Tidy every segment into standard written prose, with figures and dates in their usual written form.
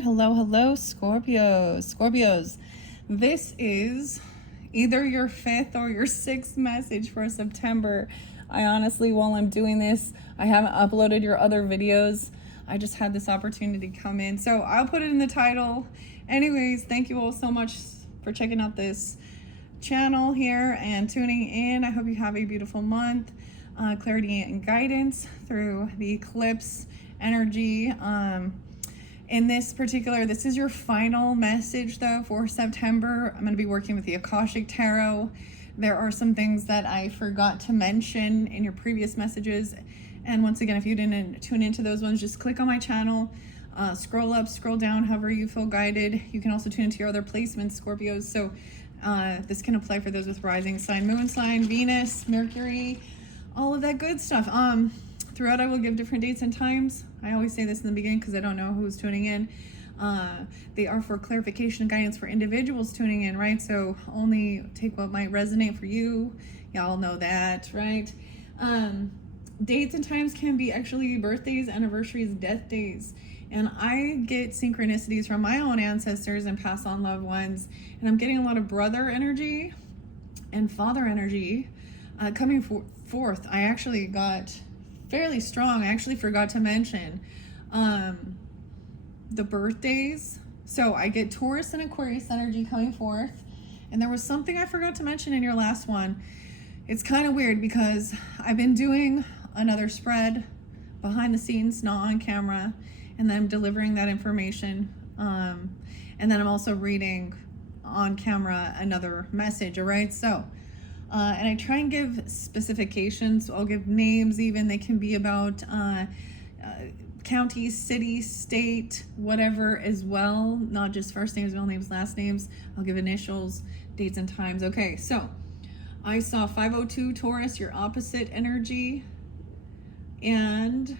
right. Hello, Scorpios. This is either your fifth or your sixth message for September. I honestly, while I'm doing this, I haven't uploaded your other videos. I just had this opportunity come in. So I'll put it in the title. Anyways, thank you all so much for checking out this channel here and tuning in. I hope you have a beautiful month. Clarity and guidance through the eclipse energy. In this is your final message though for September. I'm going to be working with the Akashic Tarot. There are some things that I forgot to mention in your previous messages. And once again, if you didn't tune into those ones, just click on my channel, scroll up, scroll down, however you feel guided. You can also tune into your other placements, Scorpios. So this can apply for those with rising sign, moon sign, Venus, Mercury, all of that good stuff. Throughout, I will give different dates and times. I always say this in the beginning because I don't know who's tuning in. They are for clarification and guidance for individuals tuning in, right? So only take what might resonate for you. Y'all know that, right? Dates and times can be actually birthdays, anniversaries, death days. And I get synchronicities from my own ancestors and past on loved ones. And I'm getting a lot of brother energy and father energy coming forth. I actually got fairly strong. I actually forgot to mention the birthdays. So I get Taurus and Aquarius energy coming forth. And there was something I forgot to mention in your last one. It's kind of weird because I've been doing another spread behind the scenes, not on camera, and then I'm delivering that information. And then I'm also reading on camera another message, all right? So, and I try and give specifications. I'll give names even. They can be about county, city, state, whatever as well. Not just first names, middle names, last names. I'll give initials, dates, and times. Okay, so I saw 502 Taurus, your opposite energy. And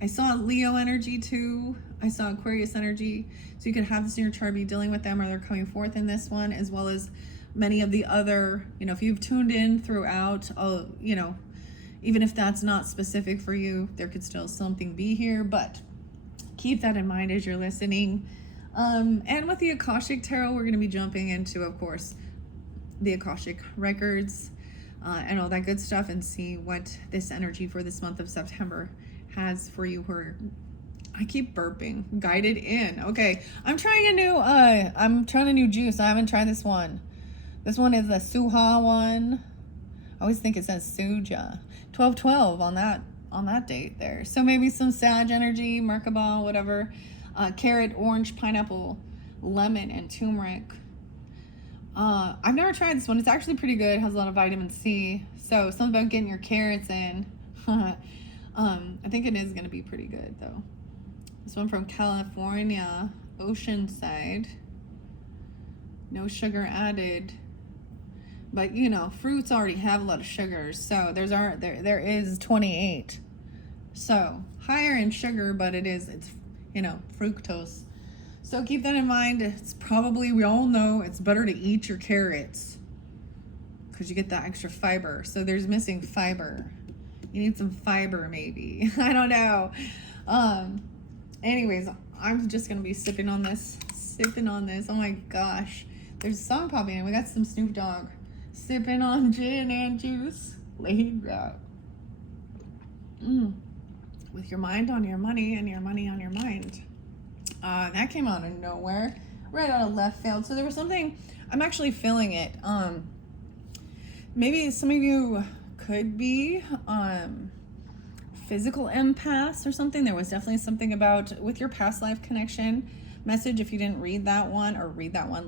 I saw Leo energy too. I saw Aquarius energy. So you could have this in your chart, be dealing with them, or they're coming forth in this one, as well as many of the other, if you've tuned in throughout, even if that's not specific for you, there could still something be here, but keep that in mind as you're listening. And with the Akashic Tarot, we're going to be jumping into, of course, the Akashic records and all that good stuff, and see what this energy for this month of September has for you. I keep burping. Guided in. Okay, I'm trying a new juice. I haven't tried this one. This one is the Suha one. I always think it says Suja. 12/12 on that date there. So maybe some Sag energy, Merkaba, whatever. Carrot, orange, pineapple, lemon, and turmeric. I've never tried this one. It's actually pretty good. It has a lot of vitamin C. So something about getting your carrots in. I think it is going to be pretty good though. This one from California, Oceanside. No sugar added. But fruits already have a lot of sugars, so there is 28. So higher in sugar, but it's fructose. So keep that in mind. It's probably, we all know it's better to eat your carrots because you get that extra fiber. So there's missing fiber. You need some fiber maybe. I don't know. Anyways, I'm just gonna be sipping on this. Oh my gosh. There's a song popping in. We got some Snoop Dogg. Sipping on gin and juice. Laid out. With your mind on your money and your money on your mind. That came out of nowhere. Right out of left field. So there was something, I'm actually feeling it. Maybe some of you could be physical empaths or something. There was definitely something about with your past life connection message. If you didn't read that one,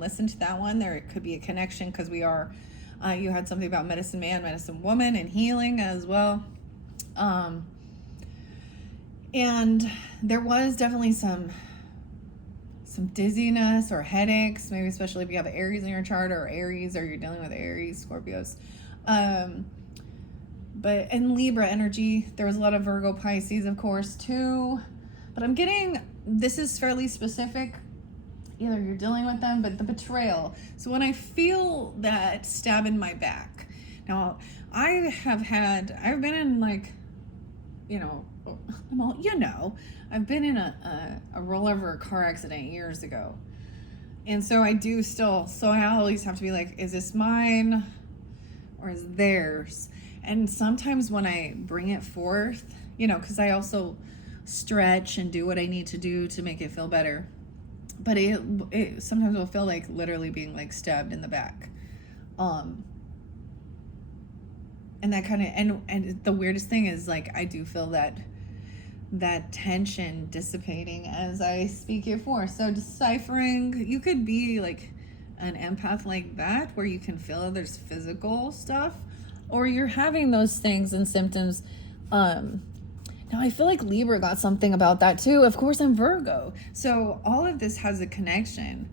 listen to that one. There could be a connection because we are, you had something about medicine man, medicine woman, and healing as well. And there was definitely some dizziness or headaches, maybe especially if you have Aries in your chart, or Aries, or you're dealing with Aries, Scorpios. But in Libra energy, there was a lot of Virgo, Pisces, of course, too. But I'm getting, this is fairly specific. Either you're dealing with them, but the betrayal. So when I feel that stab in my back, now I've been in I'm all, you know, I've been in a rollover car accident years ago. And so I do still, so I always have to be like, is this mine or is theirs? And sometimes when I bring it forth, you know, because I also stretch and do what I need to do to make it feel better. But it sometimes will feel like literally being like stabbed in the back. And that kind of, and the weirdest thing is like, I do feel that tension dissipating as I speak it forth. So deciphering, you could be like an empath like that, where you can feel there's physical stuff, or you're having those things and symptoms. Now I feel like Libra got something about that too. Of course, I'm Virgo. So all of this has a connection.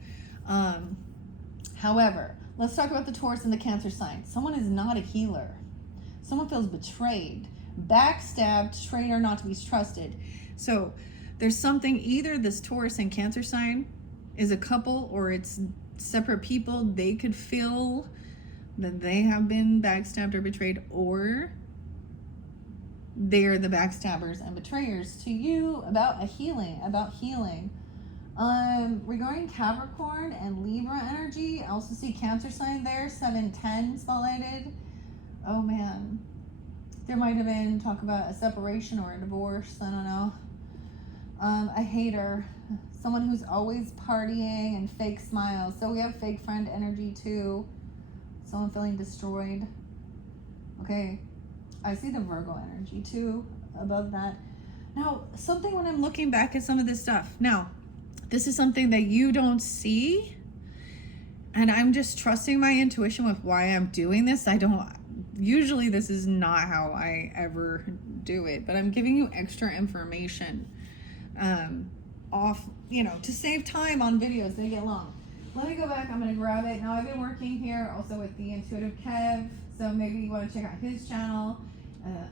However, let's talk about the Taurus and the Cancer sign. Someone is not a healer. Someone feels betrayed, backstabbed, traitor, not to be trusted. So there's something, either this Taurus and Cancer sign is a couple or it's separate people. They could feel that they have been backstabbed or betrayed, or they're the backstabbers and betrayers to you about healing. Regarding Capricorn and Libra energy, I also see Cancer sign there, 710 spotlighted. Oh man, there might have been talk about a separation or a divorce. I don't know. A hater, someone who's always partying and fake smiles. So we have fake friend energy too. Someone feeling destroyed. Okay, I see the Virgo energy too above that. Now, something when I'm looking back at some of this stuff. Now, this is something that you don't see, and I'm just trusting my intuition with why I'm doing this. Usually this is not how I ever do it, but I'm giving you extra information off, you know, to save time on videos. They get long. Let me go back. I'm going to grab it. Now, I've been working here also with the Intuitive Kev, so maybe you want to check out his channel.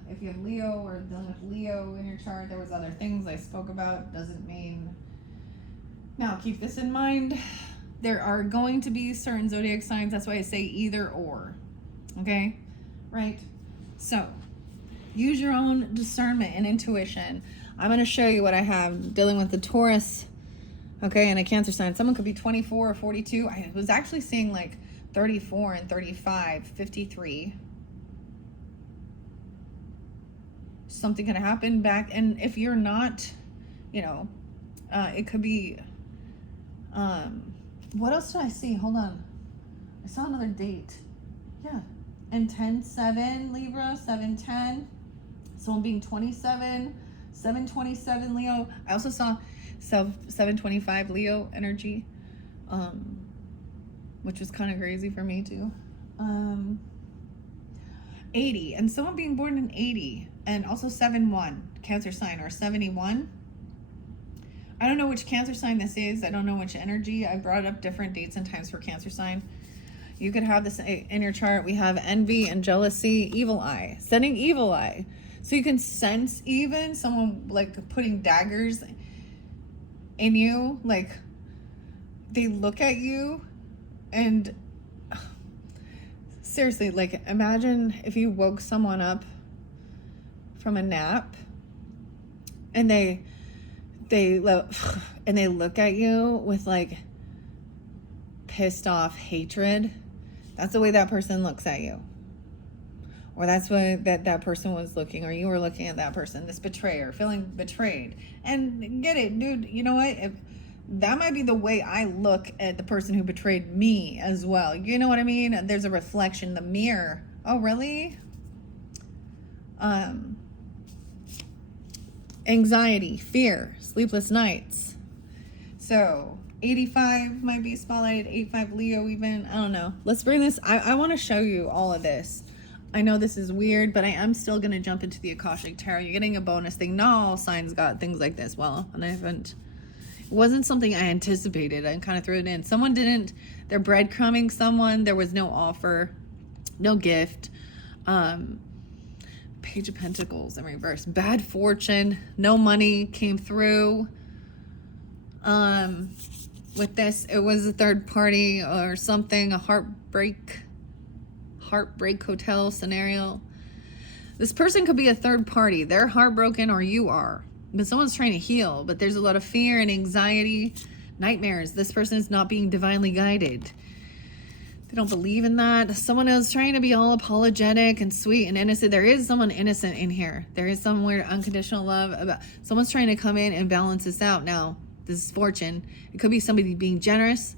If you have Leo or dealing with Leo in your chart, there was other things I spoke about. Doesn't mean... Now, keep this in mind. There are going to be certain zodiac signs. That's why I say either or. Okay? Right? So, use your own discernment and intuition. I'm going to show you what I have dealing with the Taurus, okay, and a Cancer sign. Someone could be 24 or 42. I was actually seeing like 34 and 35, 53. Something can happen back, and if you're not, you know, it could be, what else did I see? Hold on. I saw another date. Yeah. And 10-7 Libra, 7-10. Someone being 27, 7-27 Leo. I also saw 7-25 Leo energy, which was kind of crazy for me too. 80, and someone being born in 80, and also 7-1 Cancer sign, or 71. I don't know which Cancer sign this is. I don't know which energy. I brought up different dates and times for Cancer sign. You could have this in your chart. We have envy and jealousy, evil eye, sending evil eye. So you can sense even someone like putting daggers in you. Like they look at you and seriously, like imagine if you woke someone up from a nap and they look at you with like pissed off hatred. That's the way that person looks at you. Or that's what that person was looking, or you were looking at that person, this betrayer, feeling betrayed. And get it, dude, you know what? That might be the way I look at the person who betrayed me as well. You know what I mean? There's a reflection, the mirror. Oh, really? Anxiety, fear, sleepless nights. So 85 might be spotlighted, 85 Leo even. I don't know. Let's bring this. I want to show you all of this. I know this is weird, but I am still going to jump into the Akashic Tarot. You're getting a bonus thing. Not all signs got things like this. Well, and it wasn't something I anticipated. I kind of threw it in. Someone didn't, they're breadcrumbing someone. There was no offer, no gift. Page of Pentacles in reverse. Bad fortune, no money came through. With this, it was a third party or something, a heartbreak hotel scenario. This person could be a third party. They're heartbroken or you are. But someone's trying to heal. But there's a lot of fear and anxiety, nightmares. This person is not being divinely guided. They don't believe in that. Someone else trying to be all apologetic and sweet and innocent. There is someone innocent in here. There is somewhere unconditional love. Someone's trying to come in and balance this out. Now, this is fortune. It could be somebody being generous.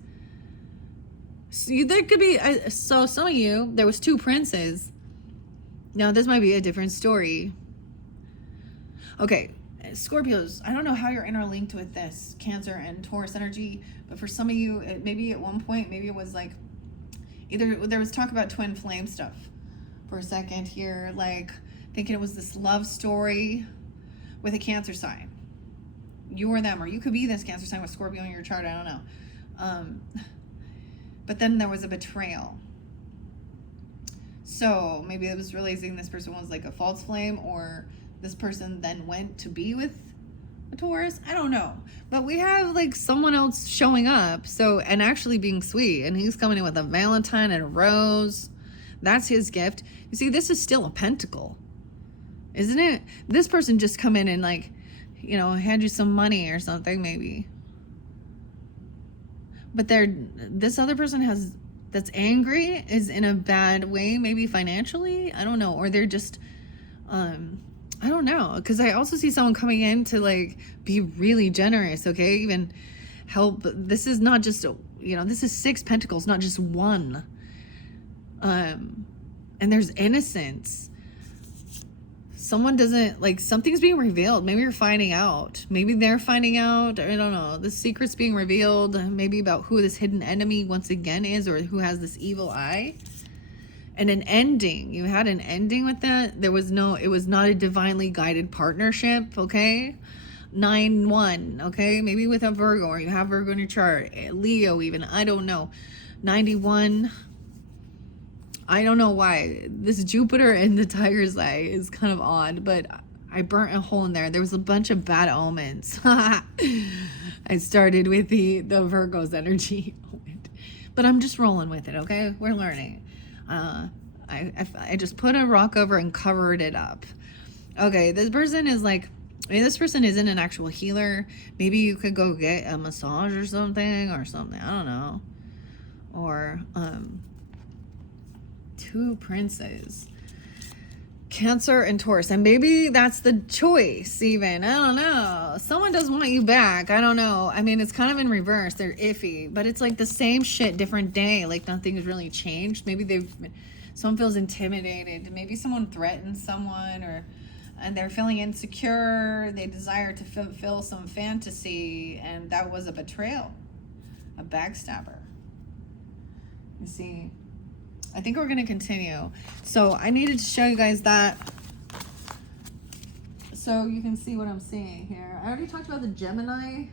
So there could be, so some of you, there was 2 princes. Now, this might be a different story. Okay, Scorpios, I don't know how you're interlinked with this Cancer and Taurus energy, but for some of you, maybe at one point, maybe it was like, either there was talk about twin flame stuff for a second here, like thinking it was this love story with a Cancer sign. You or them, or you could be this Cancer sign with Scorpio in your chart, I don't know. But then there was a betrayal. So maybe it was realizing this person was like a false flame, or this person then went to be with a Taurus. I don't know. But we have like someone else showing up, so, and actually being sweet, and he's coming in with a Valentine and a rose. That's his gift. You see, this is still a pentacle, isn't it? This person just come in and like, you know, hand you some money or something maybe. But this other person that's angry is in a bad way, maybe financially, I don't know, or they're just I don't know, because I also see someone coming in to like be really generous, okay, even help. This is not just you know, this is 6 pentacles, not just one. And there's innocence. Someone doesn't, like, something's being revealed. Maybe you're finding out. Maybe they're finding out. I don't know. The secret's being revealed. Maybe about who this hidden enemy once again is, or who has this evil eye. And an ending. You had an ending with that. It was not a divinely guided partnership, okay? 9-1, okay? Maybe with a Virgo, or you have Virgo in your chart. Leo even. I don't know. 91. I don't know why. This Jupiter in the tiger's eye is kind of odd, but I burnt a hole in there. There was a bunch of bad omens. I started with the Virgo's energy. But I'm just rolling with it, okay? We're learning. I just put a rock over and covered it up. Okay, this person is like, this person isn't an actual healer. Maybe you could go get a massage or something. I don't know. Or, 2 princes, Cancer and Taurus, and maybe that's the choice even. I don't know. Someone does want you back. I don't know. I mean, it's kind of in reverse. They're iffy, but it's like the same shit, different day. Like nothing has really changed. Maybe someone feels intimidated. Maybe someone threatens someone, and they're feeling insecure. They desire to fulfill some fantasy, and that was a betrayal, a backstabber. You see. I think we're going to continue. So I needed to show you guys that so you can see what I'm seeing here. I already talked about the Gemini.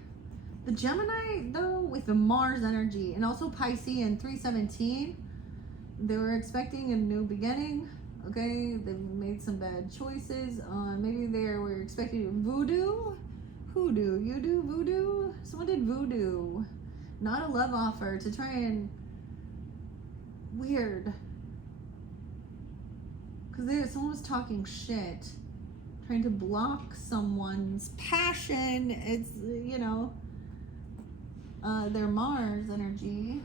The Gemini, though, with the Mars energy, and also Pisces and 317, they were expecting a new beginning. Okay, they made some bad choices. Maybe they were expecting voodoo. Hoodoo. You do voodoo? Someone did voodoo. Not a love offer to try and... Weird. Because someone was talking shit, trying to block someone's passion. It's, you know, their Mars energy.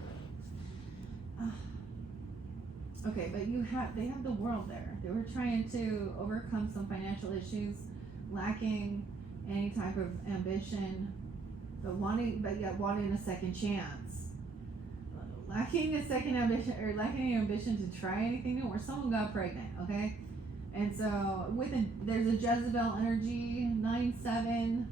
Okay, but they have the world there. They were trying to overcome some financial issues, lacking any type of ambition, but yet wanting a second chance. Lacking a second ambition, or lacking ambition to try anything new, or someone got pregnant, okay? And so there's a Jezebel energy, 9-7.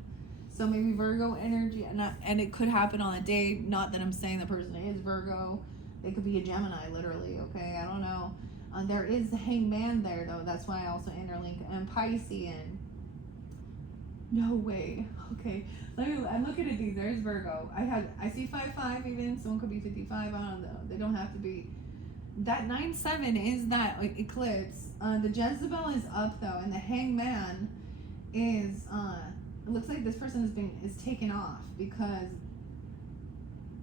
So maybe Virgo energy, and it could happen on a day. Not that I'm saying the person is Virgo. They could be a Gemini, literally, okay? I don't know. There is the Hangman there, though. That's why I also interlink. And Pisces. No way. Okay. I'm looking at these. There's Virgo. I see 5-5 even. Someone could be 55. I don't know. They don't have to be. That 9-7 is that eclipse. The Jezebel is up though, and the Hangman is it looks like this person is taken off because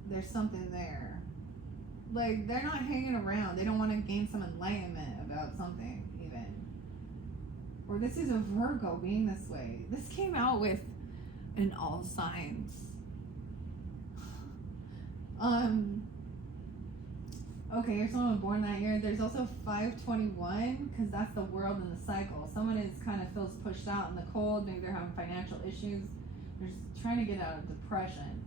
there's something there. Like they're not hanging around. They don't want to gain some enlightenment about something even. Or this is a Virgo being this way. This came out with in all signs. Okay, you're someone born that year. There's also 521, because that's the world and the cycle. Someone is kind of feels pushed out in the cold. Maybe they're having financial issues. They're just trying to get out of depression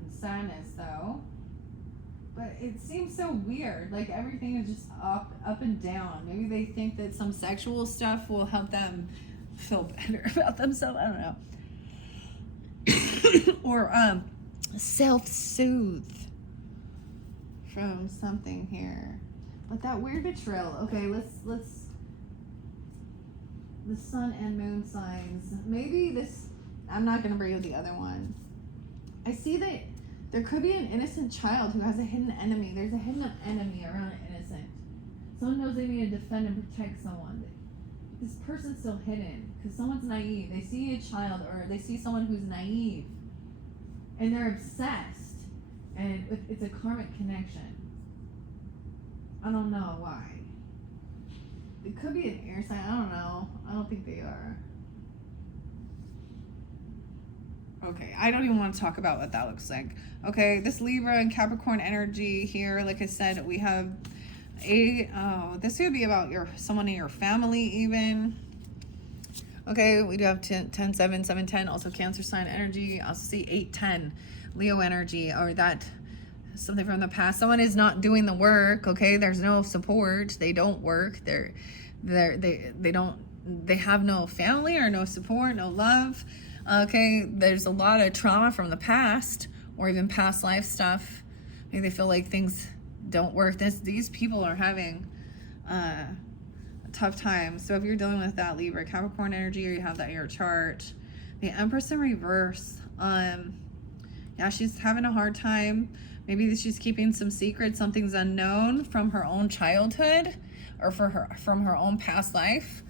and sadness, though. But it seems so weird. Like everything is just up and down. Maybe they think that some sexual stuff will help them feel better about themselves. I don't know. Or self-soothe from something here. But that weird betrayal. Okay, let's the sun and moon signs. Maybe this, I'm not gonna bring up the other one. I see that there could be an innocent child who has a hidden enemy. There's a hidden enemy around an innocent. Someone knows they need to defend and protect someone. This person's still hidden because someone's naive. They see a child or they see someone who's naive and they're obsessed, and it's a karmic connection. I don't know why. It could be an air sign. I don't know. I don't think they are. Okay, I don't even want to talk about what that looks like. Okay, this Libra and Capricorn energy here, like I said, we have this would be about someone in your family even. Okay, we do have 10, 7, 7, 10, also Cancer sign energy. I also see 8, 10, Leo energy, or that something from the past. Someone is not doing the work, okay? There's no support. They don't work. They have no family or no support, no love. Okay, there's a lot of trauma from the past or even past life stuff. Maybe they feel like things don't work. These people are having a tough time. So if you're dealing with that Libra, Capricorn energy, or you have that in your chart, the Empress in reverse, yeah, she's having a hard time. Maybe she's keeping some secrets, something's unknown from her own childhood or from her own past life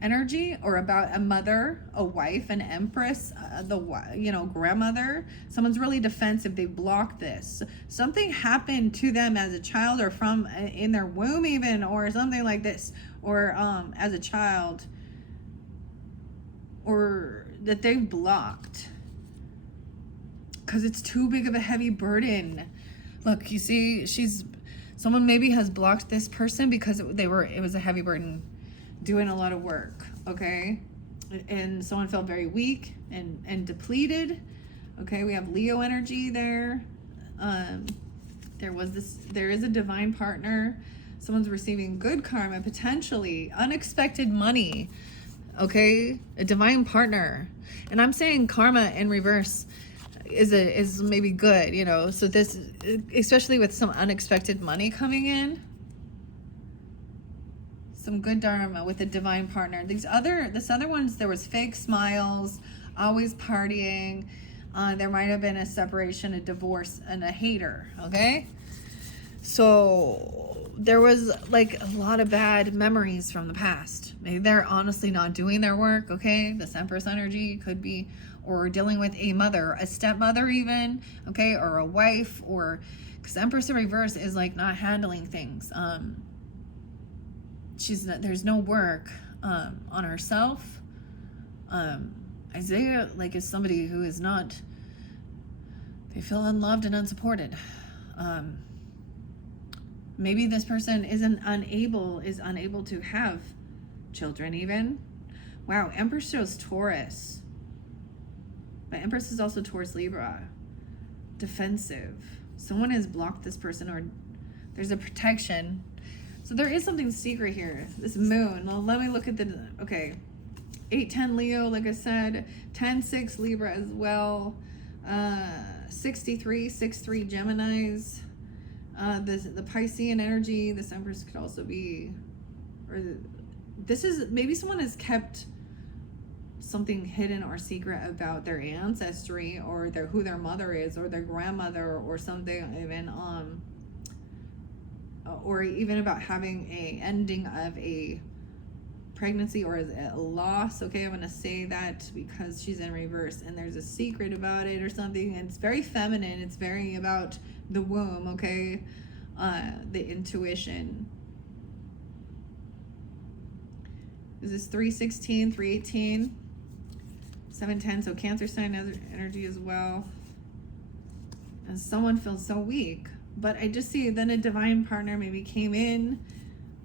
energy, or about a mother, a wife, an empress, grandmother. Someone's really defensive. They block this. Something happened to them as a child, or from in their womb even, or something like this, or as a child, or that they've blocked because it's too big of a heavy burden. Look, you see, someone maybe has blocked this person because it was a heavy burden doing a lot of work, okay? And someone felt very weak and depleted. Okay, we have Leo energy there. There is a divine partner. Someone's receiving good karma, potentially unexpected money. Okay, a divine partner. And I'm saying karma in reverse is maybe good, so this, especially with some unexpected money coming in, some good dharma with a divine partner. This other ones, there was fake smiles, always partying. There might have been a separation, a divorce, and a hater. Okay, so there was like a lot of bad memories from the past. Maybe they're honestly not doing their work. Okay, this Empress energy could be, or dealing with a mother, a stepmother even. Okay, or a wife, or because Empress in reverse is like not handling things. There's no work on herself. Isaiah is somebody who is not, they feel unloved and unsupported. Maybe this person is unable to have children even. Wow, Empress shows Taurus. But Empress is also Taurus Libra. Defensive. Someone has blocked this person, or there's a protection. So there is something secret here. This moon. Well, let me look at okay. 8-10 Leo, like I said. 10-6 Libra as well. 63-6-3 Geminis. The Piscean energy. This Empress could also be, this is, maybe someone has kept something hidden or secret about their ancestry, or who their mother is, or their grandmother, or something even, or even about having a ending of a pregnancy or a loss. Okay, I'm going to say that because she's in reverse and there's a secret about it or something. And it's very feminine. It's very about the womb, okay? The intuition. Is this 316, 318, 710? So Cancer sign energy as well. And someone feels so weak. But I just see then a divine partner maybe came in,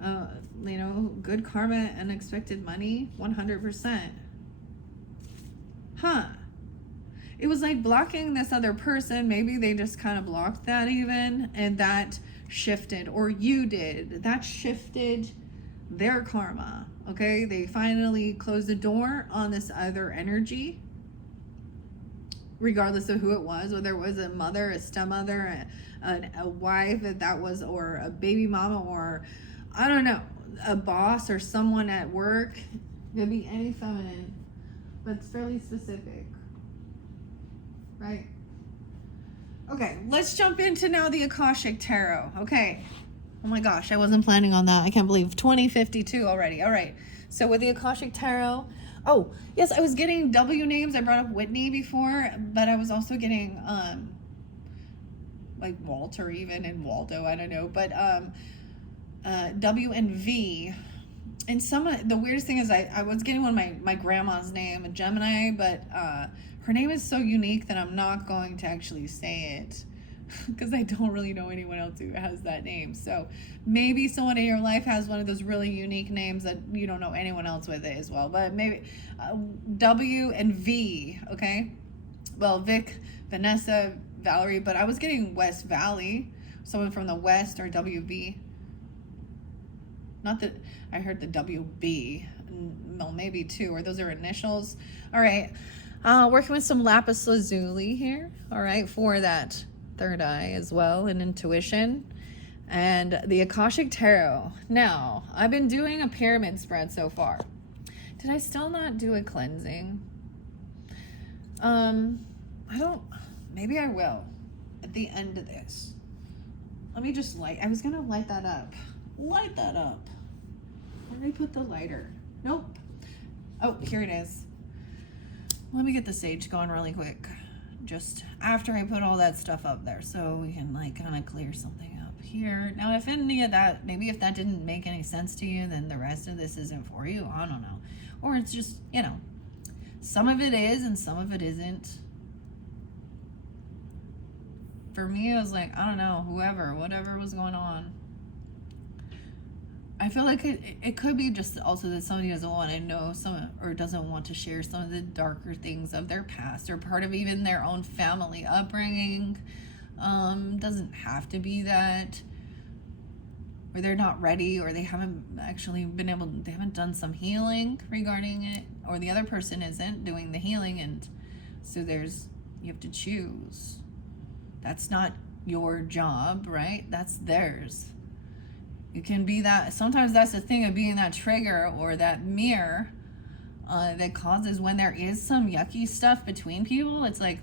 you know, good karma, unexpected money, 100%. Huh. It was like blocking this other person. Maybe they just kind of blocked that even, and that shifted, or you did. That shifted their karma, okay? They finally closed the door on this other energy, regardless of who it was, whether it was a mother, a stepmother, a wife, if that was, or a baby mama, or I don't know, a boss or someone at work. It could be any feminine, but it's fairly specific, right? Okay, let's jump into now the Akashic Tarot. Okay. Oh my gosh, I wasn't planning on that. I can't believe 2052 already. All right. So with the Akashic Tarot, oh, yes, I was getting W names. I brought up Whitney before, but I was also getting like Walter even, and Waldo, I don't know, but W and V. And the weirdest thing is I was getting one of my grandma's name, a Gemini, but her name is so unique that I'm not going to actually say it because I don't really know anyone else who has that name. So maybe someone in your life has one of those really unique names that you don't know anyone else with it as well. But maybe W and V, okay? Well, Vic, Vanessa, Valerie, but I was getting West Valley, someone from the West, or WV. Not that I heard the WB. Well, maybe two, or those are initials. All right. Working with some lapis lazuli here. All right. For that third eye as well, and intuition. And the Akashic Tarot. Now, I've been doing a pyramid spread so far. Did I still not do a cleansing? I don't, maybe I will at the end of this. Let me just I was going to light that up. Light that up. Where did I put the lighter? Nope. Oh, here it is. Let me get the sage going really quick. Just after I put all that stuff up there, so we can like kind of clear something up here. Now, if any of that, maybe if that didn't make any sense to you, then the rest of this isn't for you. I don't know. Or it's just, you know, some of it is and some of it isn't. For me, it was like, I don't know, whatever was going on. I feel like it could be just also that somebody doesn't want to know or doesn't want to share some of the darker things of their past, or part of even their own family upbringing. Doesn't have to be that, or they're not ready, or they haven't actually they haven't done some healing regarding it, or the other person isn't doing the healing, and so you have to choose. That's not your job, right? That's theirs. It can be that, sometimes that's the thing of being that trigger or that mirror that causes when there is some yucky stuff between people. It's like,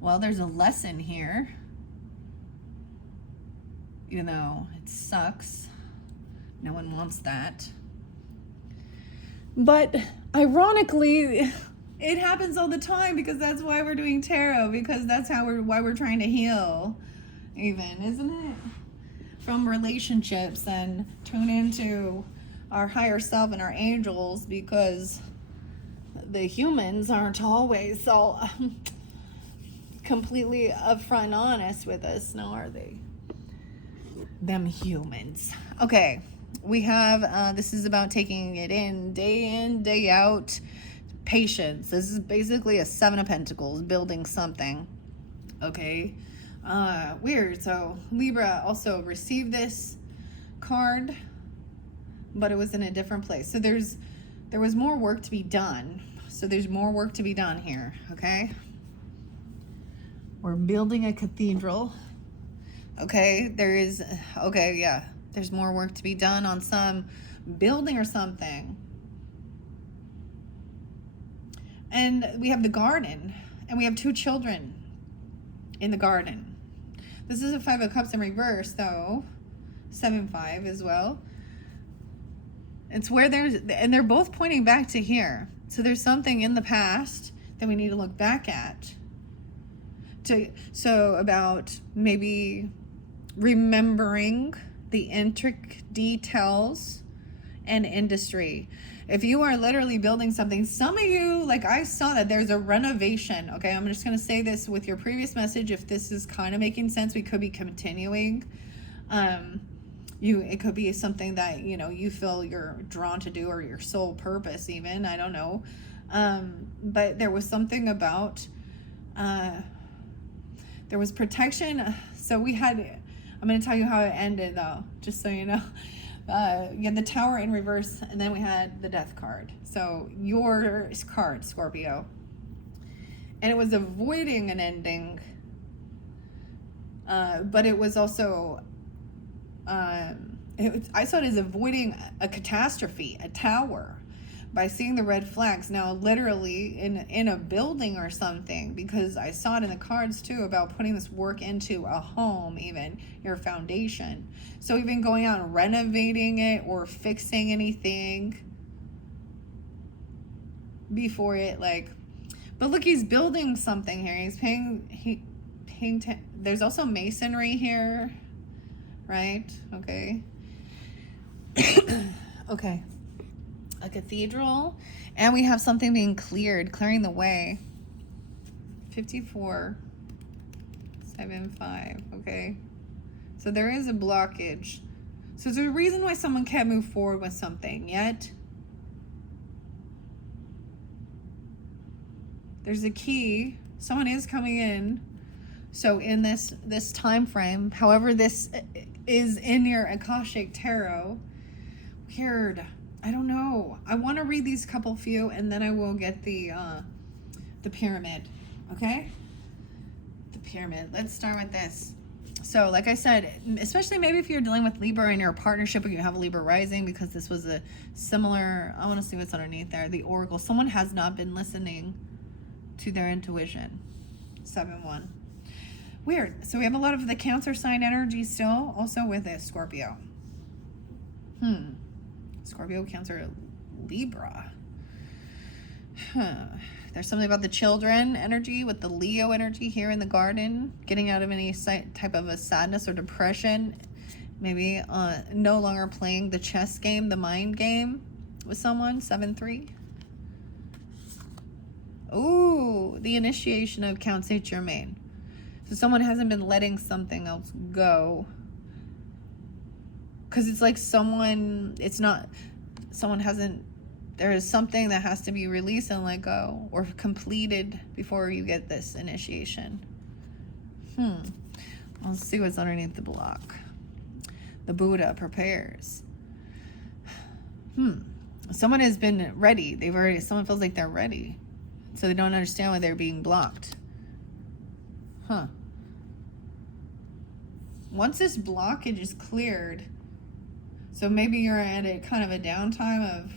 well, there's a lesson here. You know, it sucks. No one wants that. But ironically, it happens all the time, because that's why we're doing tarot, because that's why we're trying to heal, even, isn't it? From relationships, and tune into our higher self and our angels, because the humans aren't always all completely upfront and honest with us, now are they? Them humans. Okay, we have, this is about taking it in, day out, patience. This is basically a 7 of Pentacles, building something, okay? Weird. So Libra also received this card, but it was in a different place. So there was more work to be done. So there's more work to be done here. Okay. We're building a cathedral. Okay. Yeah. There's more work to be done on some building or something. And we have the garden, and we have 2 children in the garden. This is a 5 of Cups in reverse, though. 7-5 as well. It's where and they're both pointing back to here. So there's something in the past that we need to look back at. So about maybe remembering the intricate details and industry. If you are literally building something, some of you, like I saw that there's a renovation. Okay, I'm just going to say this with your previous message. If this is kind of making sense, we could be continuing. It could be something that, you know, you feel you're drawn to do, or your sole purpose even, I don't know. But there was something about, there was protection. So we had, I'm going to tell you how it ended though, just so you know. You had the Tower in reverse, and then we had the Death card. So your card, Scorpio. And it was avoiding an ending, but it was also, I saw it as avoiding a catastrophe, a tower, by seeing the red flags. Now, literally in a building or something, because I saw it in the cards too about putting this work into a home, even your foundation. So even going out and renovating it or fixing anything before it, like, but look, he's building something here. He's paying there's also masonry here, right? Okay. Okay. A cathedral, and we have something being clearing the way. 5475. Okay, so there is a blockage. So there's a reason why someone can't move forward with something yet. There's a key. Someone is coming in. So in this time frame, however this is in your Akashic tarot, weird. I don't know. I want to read these couple few, and then I will get the pyramid. Okay? The pyramid. Let's start with this. So, like I said, especially maybe if you're dealing with Libra in your partnership, or you have a Libra rising, because this was a similar, I want to see what's underneath there. The Oracle. Someone has not been listening to their intuition. 7-1. Weird. So we have a lot of the Cancer sign energy still, also with this Scorpio. Scorpio, Cancer, Libra. There's something about the children energy with the Leo energy here in the garden, getting out of any type of a sadness or depression. Maybe no longer playing the chess game, the mind game with someone. 7-3. Ooh, the initiation of Count Saint Germain. So someone hasn't been letting something else go. Because it's like someone hasn't, there is something that has to be released and let go or completed before you get this initiation. Let's see what's underneath the block. The Buddha prepares. Someone has been ready. Someone feels like they're ready. So they don't understand why they're being blocked. Once this blockage is cleared, so maybe you're at a kind of a downtime of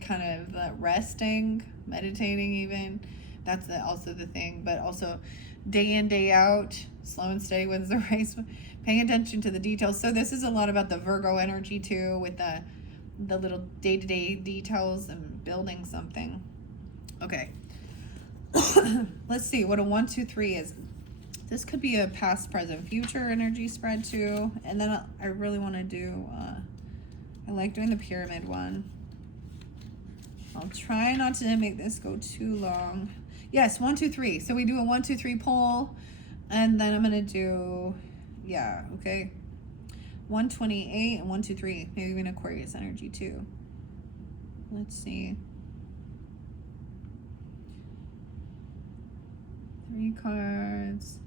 kind of resting, meditating even. That's also the thing. But also day in, day out, slow and steady wins the race. Paying attention to the details. So this is a lot about the Virgo energy too, with the little day-to-day details and building something. Okay. Let's see what a 1, 2, 3 is. This could be a past, present, future energy spread too. And then I really want to do, I like doing the pyramid one. I'll try not to make this go too long. Yes, 1, 2, 3. So we do a 1, 2, 3 pull. And then I'm going to do, yeah, okay. 128 and 1, 2, 3. Maybe even Aquarius energy too. Let's see. 3 cards.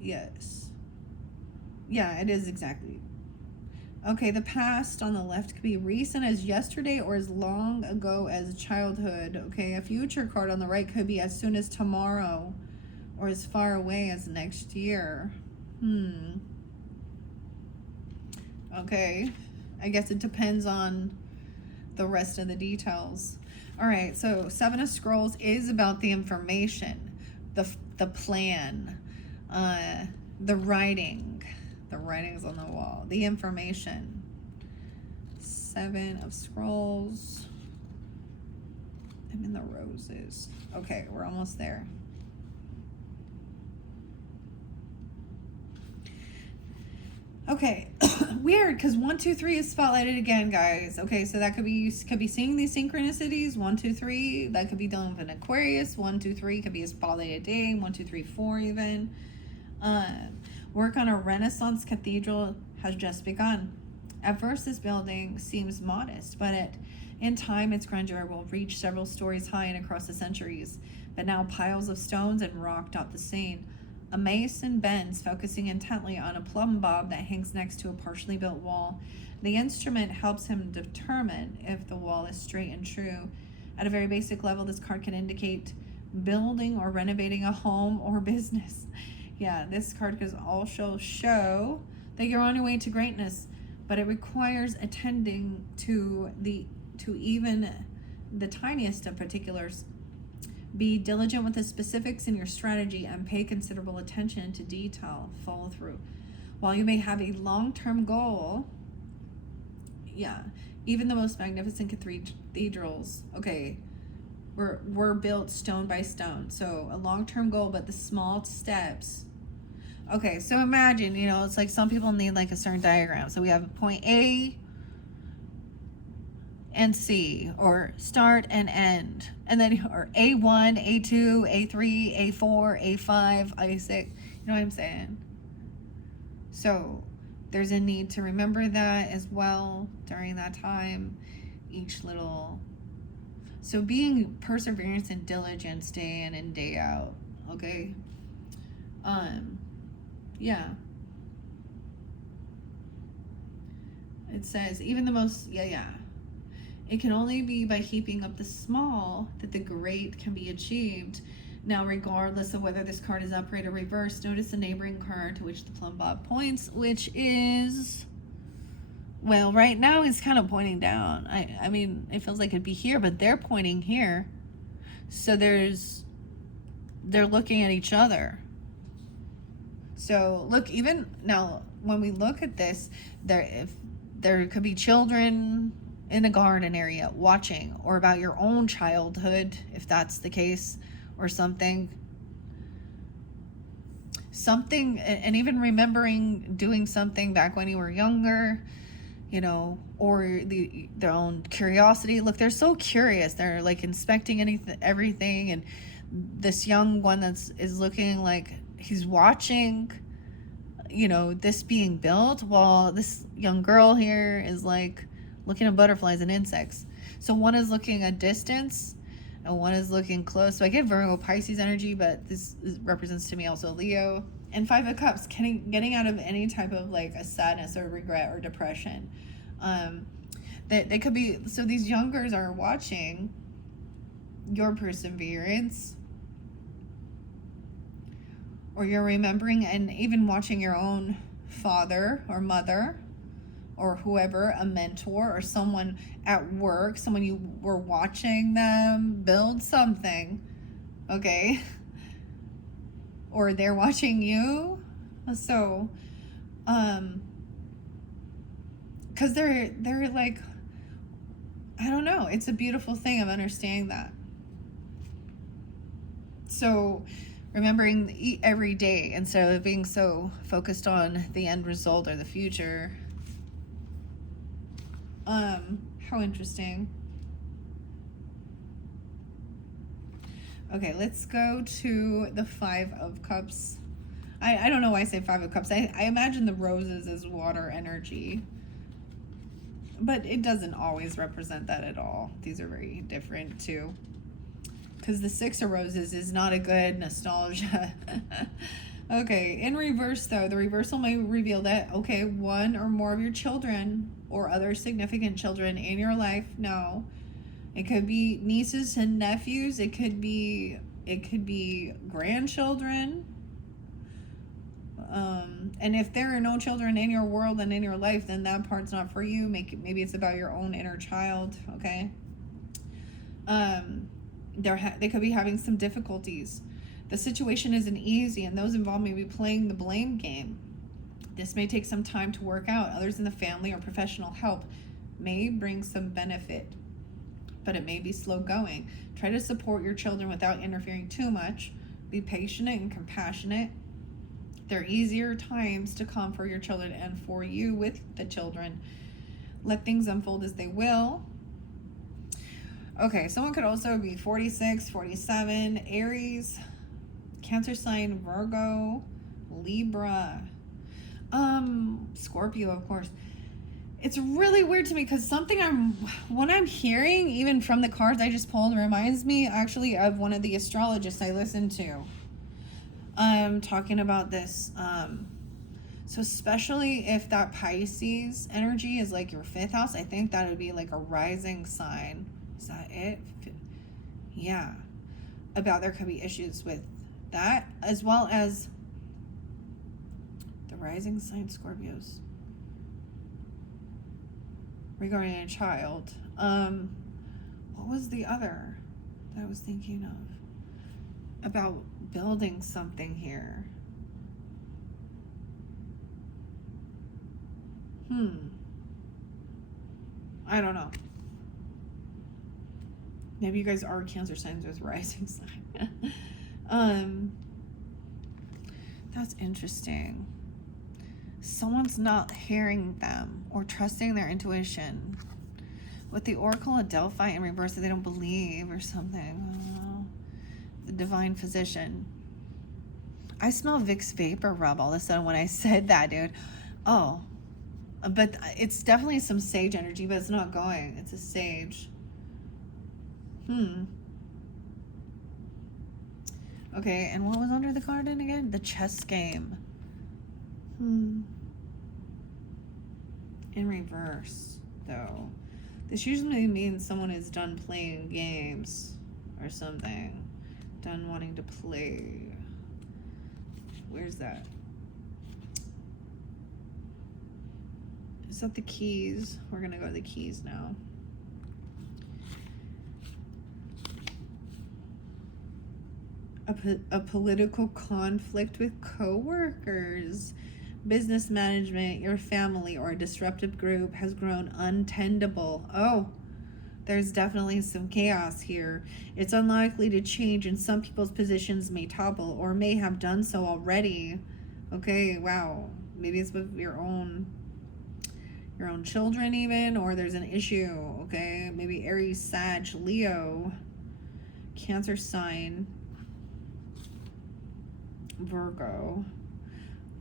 Yes. Yeah, it is exactly. Okay, the past on the left could be recent as yesterday or as long ago as childhood. Okay, a future card on the right could be as soon as tomorrow or as far away as next year. Okay, I guess it depends on the rest of the details. All right, so 7 of Scrolls is about the information, the plan, the writing's on the wall, the information. 7 of Scrolls. I'm in the roses. Okay, we're almost there. Okay, weird, because 1, 2, 3 is spotlighted again, guys. Okay, so that could be, you could be seeing these synchronicities. 1, 2, 3, that could be dealing with an Aquarius. 1, 2, 3 could be a spotlighted day. 1, 2, 3, 4 even. Work on a Renaissance cathedral has just begun. At first, this building seems modest, but in time, its grandeur will reach several stories high and across the centuries. But now piles of stones and rock dot the scene. A mason bends, focusing intently on a plumb bob that hangs next to a partially built wall. The instrument helps him determine if the wall is straight and true. At a very basic level, this card can indicate building or renovating a home or business. Yeah, this card could also show that you're on your way to greatness, but it requires attending to even the tiniest of particulars. Be diligent with the specifics in your strategy and pay considerable attention to detail. Follow through. While you may have a long-term goal, even the most magnificent cathedrals, were built stone by stone. So a long-term goal, but the small steps. Okay, so imagine, it's like some people need like a certain diagram. So we have point A and C, or start and end, and then or A1, A2, A3, A4, A5, A6. You know what I'm saying? So there's a need to remember that as well during that time. So being perseverance and diligence day in and day out. Okay. It says even the most it can only be by heaping up the small that the great can be achieved. Now, regardless of whether this card is upright or reversed, notice the neighboring card to which the plumb bob points, which is, well, right now it's kind of pointing down. I mean, it feels like it'd be here, but they're pointing here. So they're looking at each other. So look, even now when we look at this, there could be children in a garden area watching, or about your own childhood, if that's the case, or something, and even remembering doing something back when you were younger, or their own curiosity. Look, they're so curious. They're like inspecting everything, and this young one is looking like he's watching, this being built, while this young girl here is like looking at butterflies and insects. So one is looking at distance and one is looking close. So I get Virgo Pisces energy, but this represents to me also Leo. And 5 of Cups, getting out of any type of like a sadness or regret or depression. They could be, so these youngers are watching your perseverance, or you're remembering and even watching your own father or mother, or whoever, a mentor or someone at work, someone you were watching them build something, okay? Or they're watching you. So, because they're like, I don't know, it's a beautiful thing of understanding that. So remembering every day instead of being so focused on the end result or the future. How interesting. Okay, let's go to the 5 of Cups. I don't know why I say 5 of Cups. I imagine the roses as water energy, but it doesn't always represent that at all. These are very different too, because the 6 of Roses is not a good nostalgia. Okay, in reverse though, the reversal may reveal that, okay, one or more of your children or other significant children in your life now. It could be nieces and nephews. It could be grandchildren. And if there are no children in your world and in your life, then that part's not for you. Maybe it's about your own inner child. Okay. They could be having some difficulties. The situation isn't easy, and those involved may be playing the blame game. This may take some time to work out. Others in the family or professional help may bring some benefit, but it may be slow going. Try to support your children without interfering too much. Be patient and compassionate. They're easier times to come for your children and for you with the children. Let things unfold as they will. Okay, someone could also be 46, 47, Aries, Cancer sign, Virgo, Libra, Scorpio, of course. It's really weird to me because what I'm hearing, even from the cards I just pulled, reminds me actually of one of the astrologists I listened to. Talking about this. So especially if that Pisces energy is like your 5th house, I think that would be like a rising sign. Is that it? Yeah. About there could be issues with that, as well as the rising sign Scorpios regarding a child. What was the other that I was thinking of? About building something here. I don't know. Maybe you guys are Cancer signs with rising sign. That's interesting. Someone's not hearing them or trusting their intuition. With the Oracle of Delphi in reverse, they don't believe or something. I don't know. The divine physician. I smell Vicks Vapor Rub all of a sudden when I said that, dude. Oh, but it's definitely some sage energy, but it's not going. It's a sage. Okay, and what was under the garden again? The chess game. In reverse, though. This usually means someone is done playing games or something. Done wanting to play. Where's that? Is that the keys? We're gonna go to the keys now. A political conflict with coworkers, business management, your family, or a disruptive group has grown untenable. Oh, there's definitely some chaos here. It's unlikely to change, and some people's positions may topple or may have done so already. Okay, wow. Maybe it's with your own children even, or there's an issue. Okay, maybe Aries, Sag, Leo, Cancer sign, Virgo.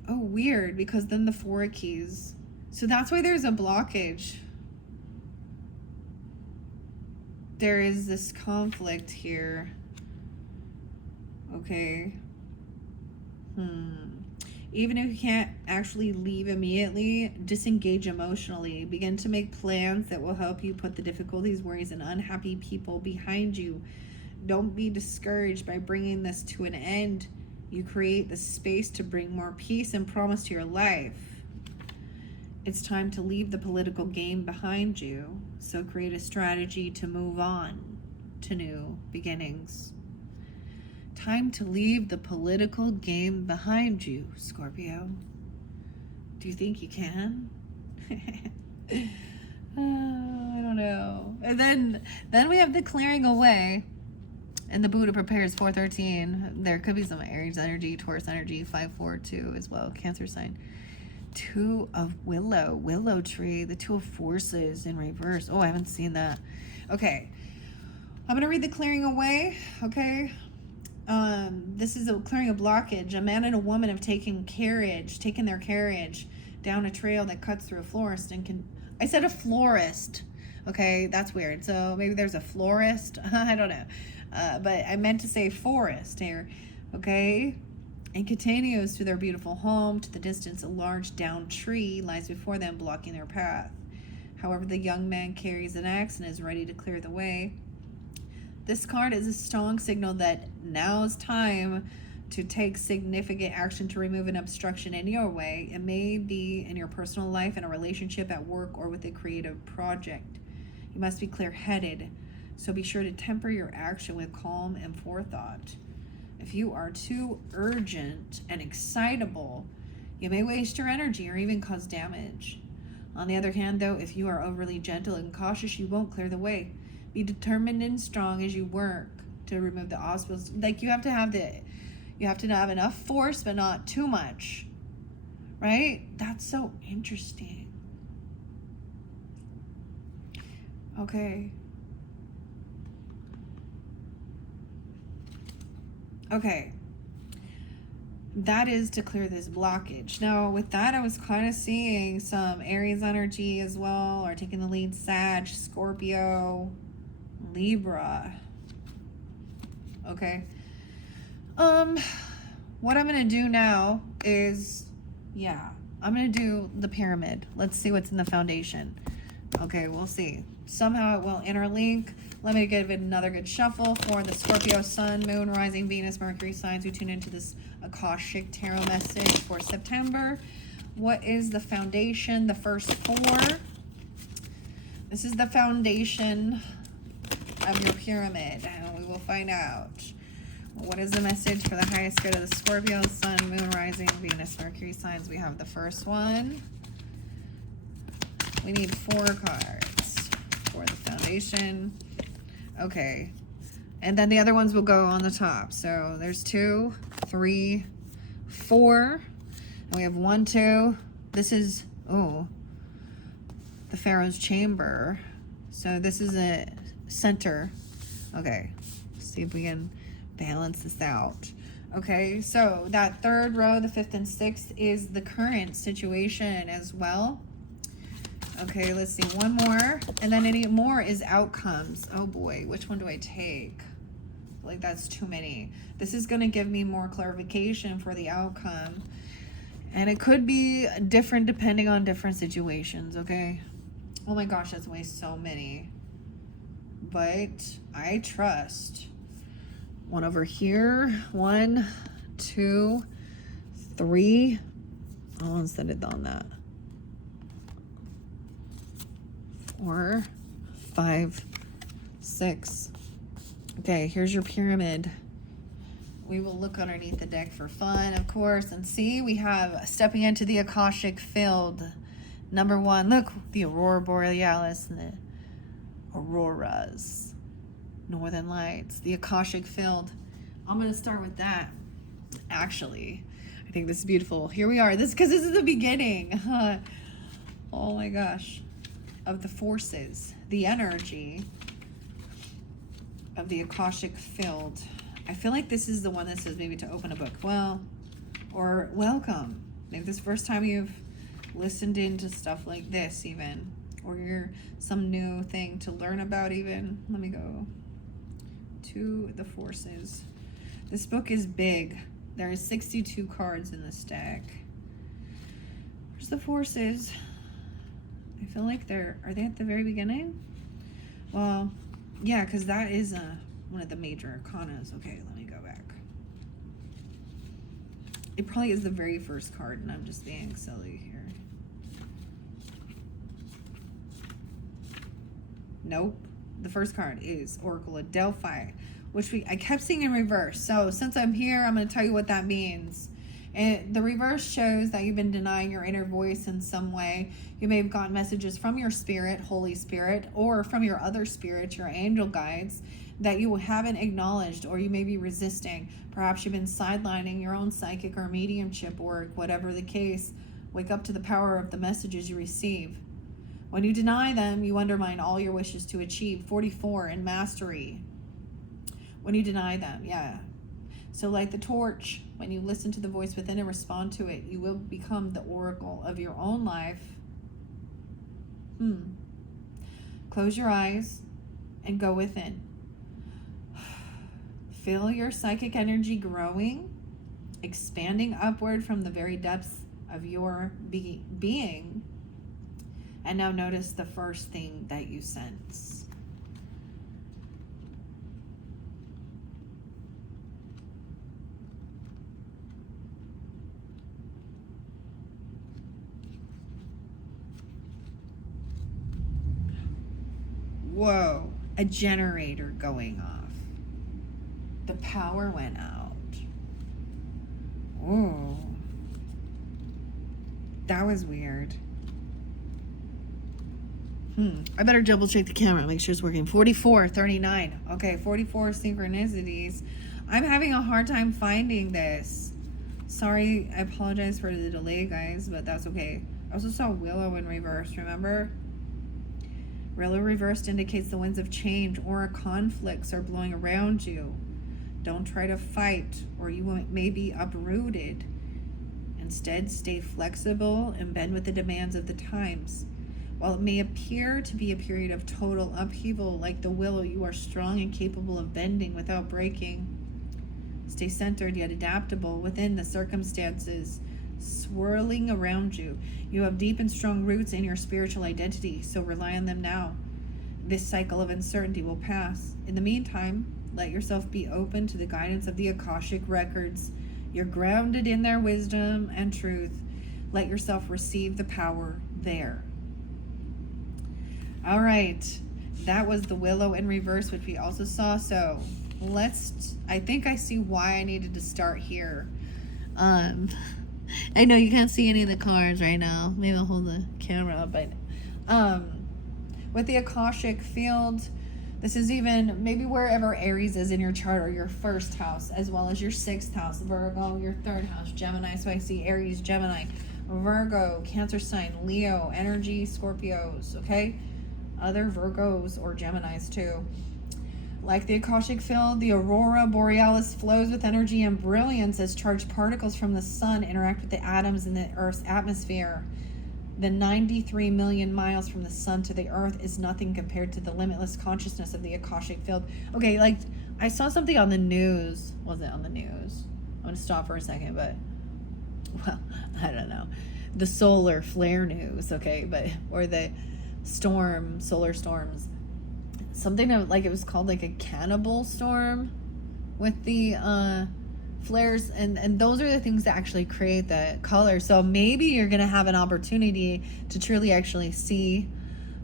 Oh, weird, because then the 4 of keys. So that's why there's a blockage. There is this conflict here. Okay. Even if you can't actually leave immediately, disengage emotionally. Begin to make plans that will help you put the difficulties, worries, and unhappy people behind you. Don't be discouraged by bringing this to an end. You create the space to bring more peace and promise to your life. It's time to leave the political game behind you. So create a strategy to move on to new beginnings. Time to leave the political game behind you, Scorpio. Do you think you can? I don't know. And then we have the clearing away. And the Buddha prepares 413. There could be some Aries energy, Taurus energy, 542 as well, Cancer sign. 2 of willow tree, the 2 of forces in reverse. Oh, I haven't seen that. Okay, I'm gonna read the clearing away. Okay, this is a clearing a blockage. A man and a woman have taken their carriage down a trail that cuts through a florist I said a florist. Okay, that's weird. So maybe there's a florist. I don't know. But I meant to say forest here. Okay, and continues to their beautiful home. To the distance, a large downed tree lies before them, blocking their path. However, the young man carries an axe and is ready to clear the way. This card is a strong signal that now is time to take significant action to remove an obstruction in your way. It may be in your personal life, in a relationship, at work, or with a creative project. You must be clear-headed, so be sure to temper your action with calm and forethought. If you are too urgent and excitable, you may waste your energy or even cause damage. On the other hand, though, if you are overly gentle and cautious, you won't clear the way. Be determined and strong as you work to remove the obstacles. Like you have You have to have enough force, but not too much. Right? That's so interesting. Okay. Okay. That is to clear this blockage. Now, with that, I was kind of seeing some Aries energy as well, or taking the lead, Sag, Scorpio, Libra. Okay. What I'm going to do now is, I'm going to do the pyramid. Let's see what's in the foundation. Okay, we'll see. Somehow it will interlink. Let me give it another good shuffle for the Scorpio Sun, Moon, Rising, Venus, Mercury signs who tune into this Akashic Tarot message for September. What is the foundation? The first 4. This is the foundation of your pyramid, and we will find out. What is the message for the highest good of the Scorpio, Sun, Moon, Rising, Venus, Mercury signs? We have the first one. We need 4 cards for the foundation. Okay. And then the other ones will go on the top. So there's 2, 3, 4. And we have 1, 2. This is, the Pharaoh's Chamber. So this is a center. Okay. Let's see if we can balance this out. Okay, so that 3rd row, the 5th and 6th, is the current situation as well. Okay, let's see, 1 more. And then any more is outcomes. Oh boy, which one do I take? Like, that's too many. This is going to give me more clarification for the outcome. And it could be different depending on different situations, okay? Oh my gosh, that's way so many. But I trust. 1 over here. 1, 2, 3. I'll set it on that. 4, 5, 6. Okay, here's your pyramid. We will look underneath the deck for fun, of course, and see. We have stepping into the Akashic field. Number 1, look, the Aurora Borealis and the Auroras. Northern Lights, the Akashic field. I'm going to start with that. Actually, I think this is beautiful. Here we are. Because this is the beginning. Oh my gosh. Of the forces, the energy of the Akashic field. I feel like this is the one that says maybe to open a book. Well, or welcome. Maybe this is the first time you've listened into stuff like this even. Or you're some new thing to learn about even. Let me go to the forces. This book is big. There are 62 cards in this deck. Where's the forces? I feel like are they at the very beginning? Well, yeah, because that is one of the major arcanas. Okay, let me go back. It probably is the very first card, and I'm just being silly here. Nope. The first card is Oracle of Delphi, which I kept seeing in reverse. So since I'm here, I'm going to tell you what that means. And the reverse shows that you've been denying your inner voice in some way. You may have gotten messages from your spirit, Holy Spirit, or from your other spirit, your angel guides, that you haven't acknowledged, or you may be resisting. Perhaps you've been sidelining your own psychic or mediumship work, whatever the case. Wake up to the power of the messages you receive. When you deny them, you undermine all your wishes to achieve. 44 in mastery. When you deny them, yeah. So like the torch, when you listen to the voice within and respond to it, you will become the oracle of your own life. Close your eyes and go within. Feel your psychic energy growing, expanding upward from the very depths of your being. And now notice the first thing that you sense. Whoa, a generator going off. The power went out. Whoa. That was weird. I better double check the camera, make sure it's working. 44, 39. Okay, 44 synchronicities. I'm having a hard time finding this. Sorry, I apologize for the delay, guys, but that's okay. I also saw Willow in reverse, remember? Willow reversed indicates the winds of change or conflicts are blowing around you. Don't try to fight or you may be uprooted. Instead, stay flexible and bend with the demands of the times. While it may appear to be a period of total upheaval, like the willow, you are strong and capable of bending without breaking. Stay centered yet adaptable within the circumstances swirling around you. You have deep and strong roots in your spiritual identity, so rely on them now. This cycle of uncertainty will pass. In the meantime, let yourself be open to the guidance of the Akashic records. You're grounded in their wisdom and truth. Let yourself receive the power there. All right, that was the willow in reverse, which we also saw. So I think I see why I needed to start here. I know you can't see any of the cards right now. Maybe I'll hold the camera up, but with the Akashic field, this is even maybe wherever Aries is in your chart, or your first house, as well as your sixth house, Virgo, your third house, Gemini. So I see Aries, Gemini, Virgo, Cancer sign, Leo, energy, Scorpios, okay? Other Virgos or Geminis too. Like the Akashic field, the aurora borealis flows with energy and brilliance as charged particles from the sun interact with the atoms in the Earth's atmosphere. The 93 million miles from the sun to the Earth is nothing compared to the limitless consciousness of the Akashic field. Okay, like I saw something on the news. Was it on the news? I'm going to stop for a second, but, well, I don't know. The solar flare news, okay, but, or the solar storms. Something like it was called like a cannibal storm with the flares, and those are the things that actually create the color. So maybe you're gonna have an opportunity to truly actually see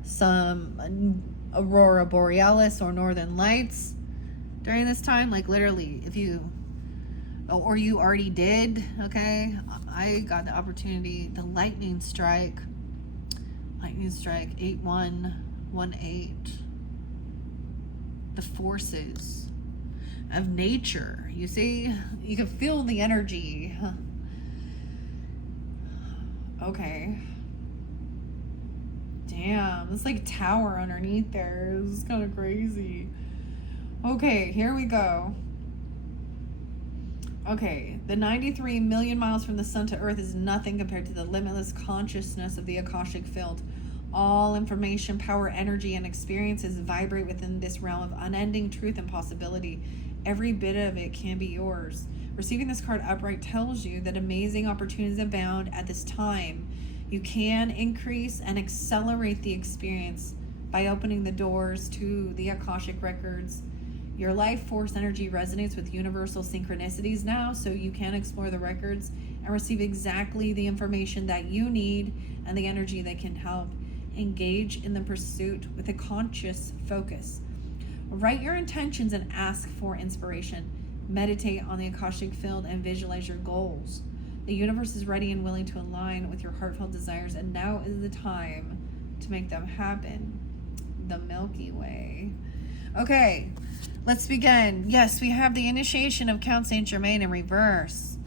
some aurora borealis or northern lights during this time. Like literally, if you already did, okay, I got the opportunity. The lightning strike 8118, the forces of nature. You see, you can feel the energy. Okay. Damn, it's like a tower underneath there. It's kind of crazy. Okay, here we go. Okay, the 93 million miles from the sun to Earth is nothing compared to the limitless consciousness of the Akashic field. All information, power, energy, and experiences vibrate within this realm of unending truth and possibility. Every bit of it can be yours. Receiving this card upright tells you that amazing opportunities abound at this time. You can increase and accelerate the experience by opening the doors to the Akashic records. Your life force energy resonates with universal synchronicities now, so you can explore the records and receive exactly the information that you need and the energy that can help. Engage in the pursuit with a conscious focus. Write your intentions and ask for inspiration. Meditate on the Akashic field and visualize your goals. The universe is ready and willing to align with your heartfelt desires, and now is the time to make them happen. The Milky Way. Okay, let's begin. Yes, we have the initiation of Count Saint Germain in reverse.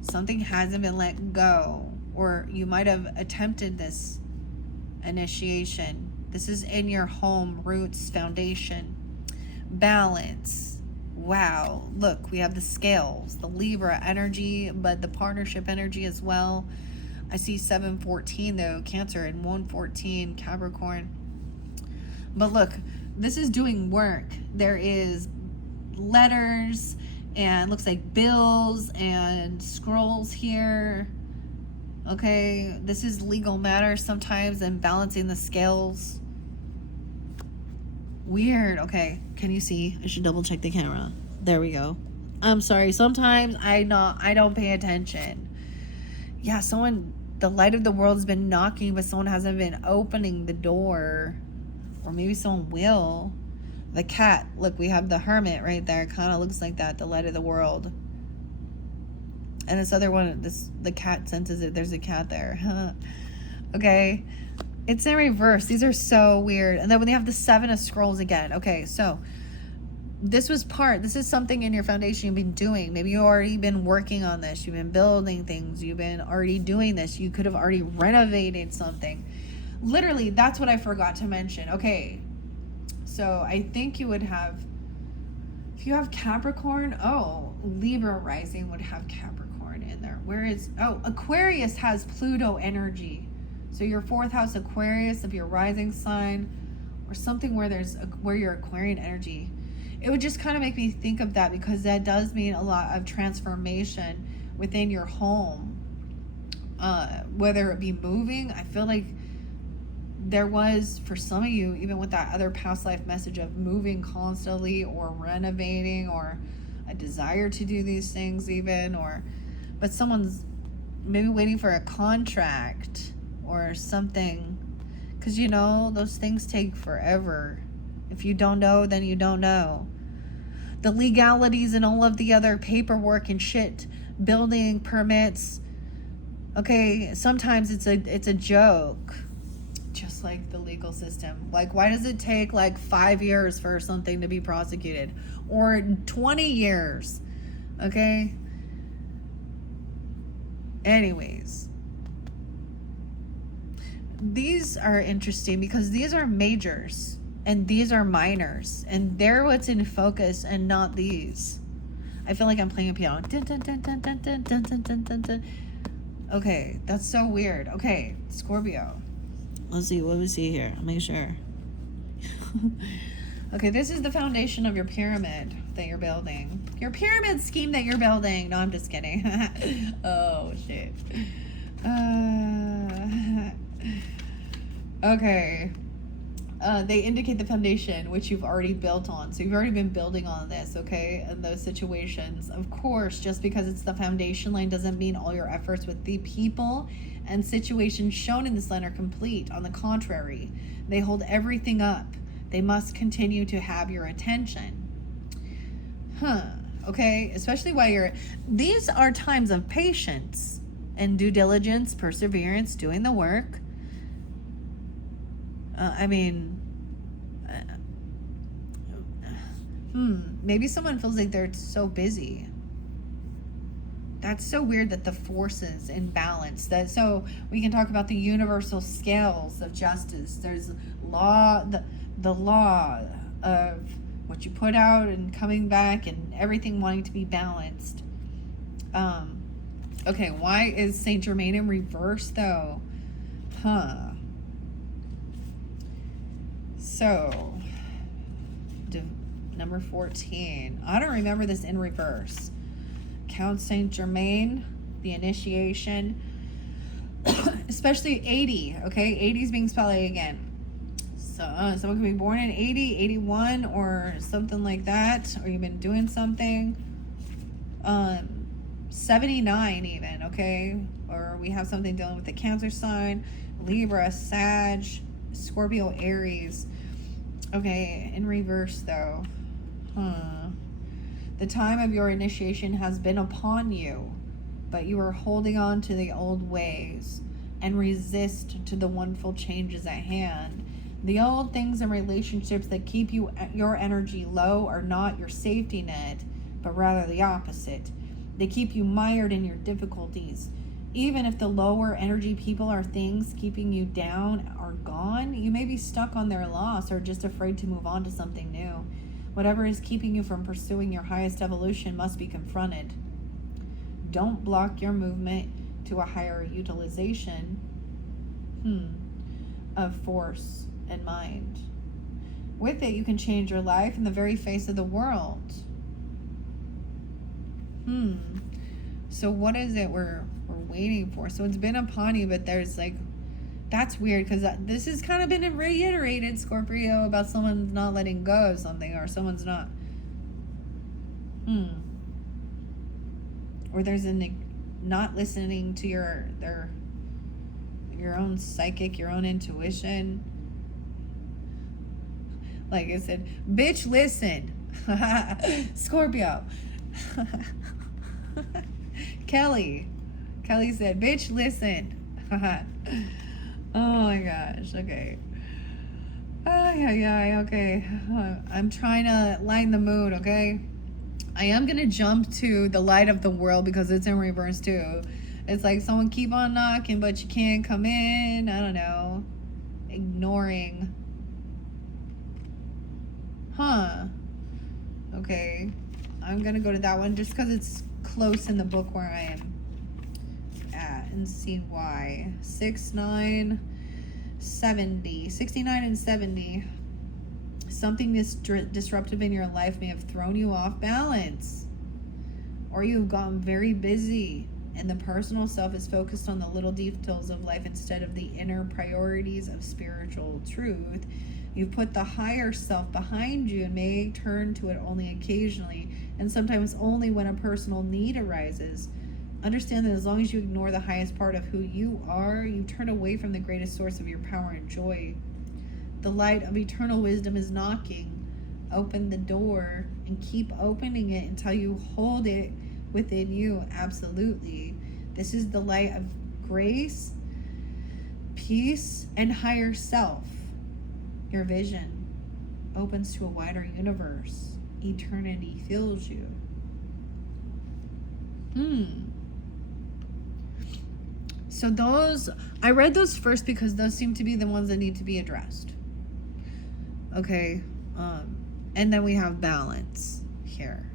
Something hasn't been let go, or you might have attempted this initiation. This is in your home, roots, foundation, balance. Wow, look, we have the scales, the Libra energy, but the partnership energy as well. I see 714 though, Cancer, and 114 Capricorn. But look, this is doing work. There is letters and looks like bills and scrolls here. Okay, this is legal matters sometimes and balancing the scales. Weird. Okay, can you see? I should double check the camera. There we go. I'm sorry. Sometimes I don't pay attention. Yeah, the light of the world has been knocking, but someone hasn't been opening the door. Or maybe someone will. The cat. Look, we have the hermit right there. It kind of looks like that, the light of the world. And this other one, the cat senses it. There's a cat there. Okay. It's in reverse. These are so weird. And then when they have the 7 of scrolls again. Okay, so this is something in your foundation you've been doing. Maybe you've already been working on this. You've been building things. You've been already doing this. You could have already renovated something. Literally, that's what I forgot to mention. Okay, so I think you would have, if you have Capricorn, Libra rising would have Capricorn in there. Whereas, Aquarius has Pluto energy. So your 4th house Aquarius of your rising sign, or something where your Aquarian energy. It would just kind of make me think of that, because that does mean a lot of transformation within your home. Whether it be moving, I feel like there was, for some of you, even with that other past life message of moving constantly, or renovating, or a desire to do these things even, but someone's maybe waiting for a contract or something, because those things take forever. If you don't know, then you don't know. The legalities and all of the other paperwork and shit, building permits, okay, sometimes it's a joke. Just like the legal system. Like, why does it take like 5 years for something to be prosecuted? Or 20 years? Okay? Anyways. These are interesting because these are majors and these are minors. And they're what's in focus and not these. I feel like I'm playing a piano. Dun, dun, dun, dun, dun, dun, dun, dun, dun, dun, dun. Okay, that's so weird. Okay, Scorpio. Let's see, what we see here. I'll make sure. Okay, this is the foundation of your pyramid that you're building. Your pyramid scheme that you're building. No, I'm just kidding. Oh, shit. Okay. They indicate the foundation, which you've already built on. So you've already been building on this, okay? In those situations. Of course, just because it's the foundation line doesn't mean all your efforts with the people and situations shown in this line are complete. On the contrary, they hold everything up. They must continue to have your attention. Okay? Especially while these are times of patience and due diligence, perseverance, doing the work. Maybe someone feels like they're so busy. That's so weird that the forces in balance. So we can talk about the universal scales of justice. There's law, the law of what you put out and coming back and everything wanting to be balanced. Okay, why is Saint Germain in reverse though? So, number 14. I don't remember this in reverse. Count Saint Germain, the initiation, especially 80, okay? 80 is being spelled again. So, someone could be born in 80, 81, or something like that, or you've been doing something. 79 even, okay? Or we have something dealing with the Cancer sign, Libra, Sag, Scorpio, Aries. Okay, in reverse though. The time of your initiation has been upon you, but you are holding on to the old ways and resist to the wonderful changes at hand. The old things and relationships that keep your energy low are not your safety net, but rather the opposite. They keep you mired in your difficulties. Even if the lower energy people or things keeping you down are gone, you may be stuck on their loss or just afraid to move on to something new. Whatever is keeping you from pursuing your highest evolution must be confronted. Don't block your movement to a higher utilization of force and mind. With it, you can change your life and the very face of the world. So what is it we're waiting for? So it's been upon you, but there's like, that's weird because this has kind of been reiterated, Scorpio, about someone not letting go of something, or someone's not or there's not listening to your own psychic, your own intuition. Like I said, bitch, listen. Scorpio. Kelly said, bitch, listen. Oh my gosh. Okay. Oh, yeah, okay. I'm trying to lighten the mood, okay? I am going to jump to the light of the world because it's in reverse too. It's like someone keep on knocking, but you can't come in. I don't know. Ignoring. Huh. Okay. I'm going to go to that one just because it's close in the book where I am at and see why. 6, 9, 70. 69 and 70. Something disruptive in your life may have thrown you off balance, or you've gotten very busy and the personal self is focused on the little details of life instead of the inner priorities of spiritual truth. You've put the higher self behind you and may turn to it only occasionally, and sometimes only when a personal need arises. Understand that as long as you ignore the highest part of who you are, you turn away from the greatest source of your power and joy. The light of eternal wisdom is knocking. Open the door and keep opening it until you hold it within you. Absolutely. This is the light of grace, peace, and higher self. Your vision opens to a wider universe. Eternity fills you. So those, I read those first because those seem to be the ones that need to be addressed. Okay, and then we have balance here.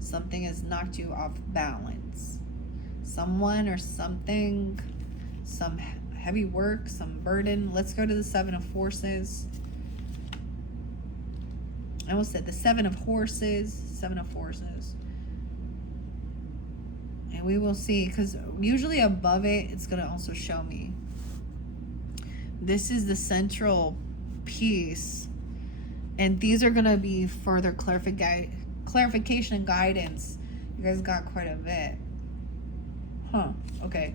Something has knocked you off balance. Someone or something, some heavy work, some burden. Let's go to the 7 of Forces. I almost said the 7 of Horses. 7 of Forces. And we will see, because usually above it, it's going to also show me. This is the central piece. And these are going to be further clarification and guidance. You guys got quite a bit. Okay.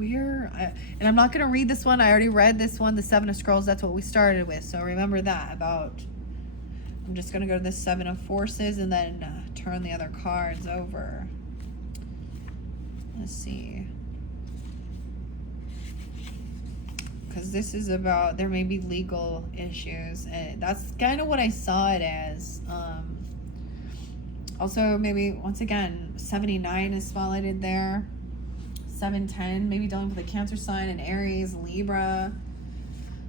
And I'm not going to read this one. I already read this one, the 7 of Scrolls. That's what we started with. So remember that about... I'm just going to go to the 7 of Forces and then turn the other cards over. Let's see. Because this is about, there may be legal issues, and that's kind of what I saw it as. Also, maybe, once again, 79 is spotlighted there. 710, maybe dealing with a Cancer sign, and Aries, Libra.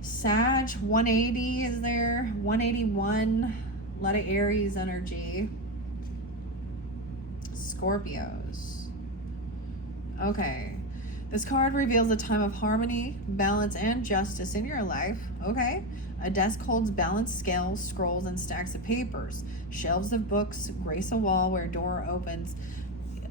Sag, 180 is there. 181, a lot of Aries energy. Scorpios. Okay. This card reveals a time of harmony, balance, and justice in your life. Okay. A desk holds balanced scales, scrolls, and stacks of papers. Shelves of books grace a wall where a door opens.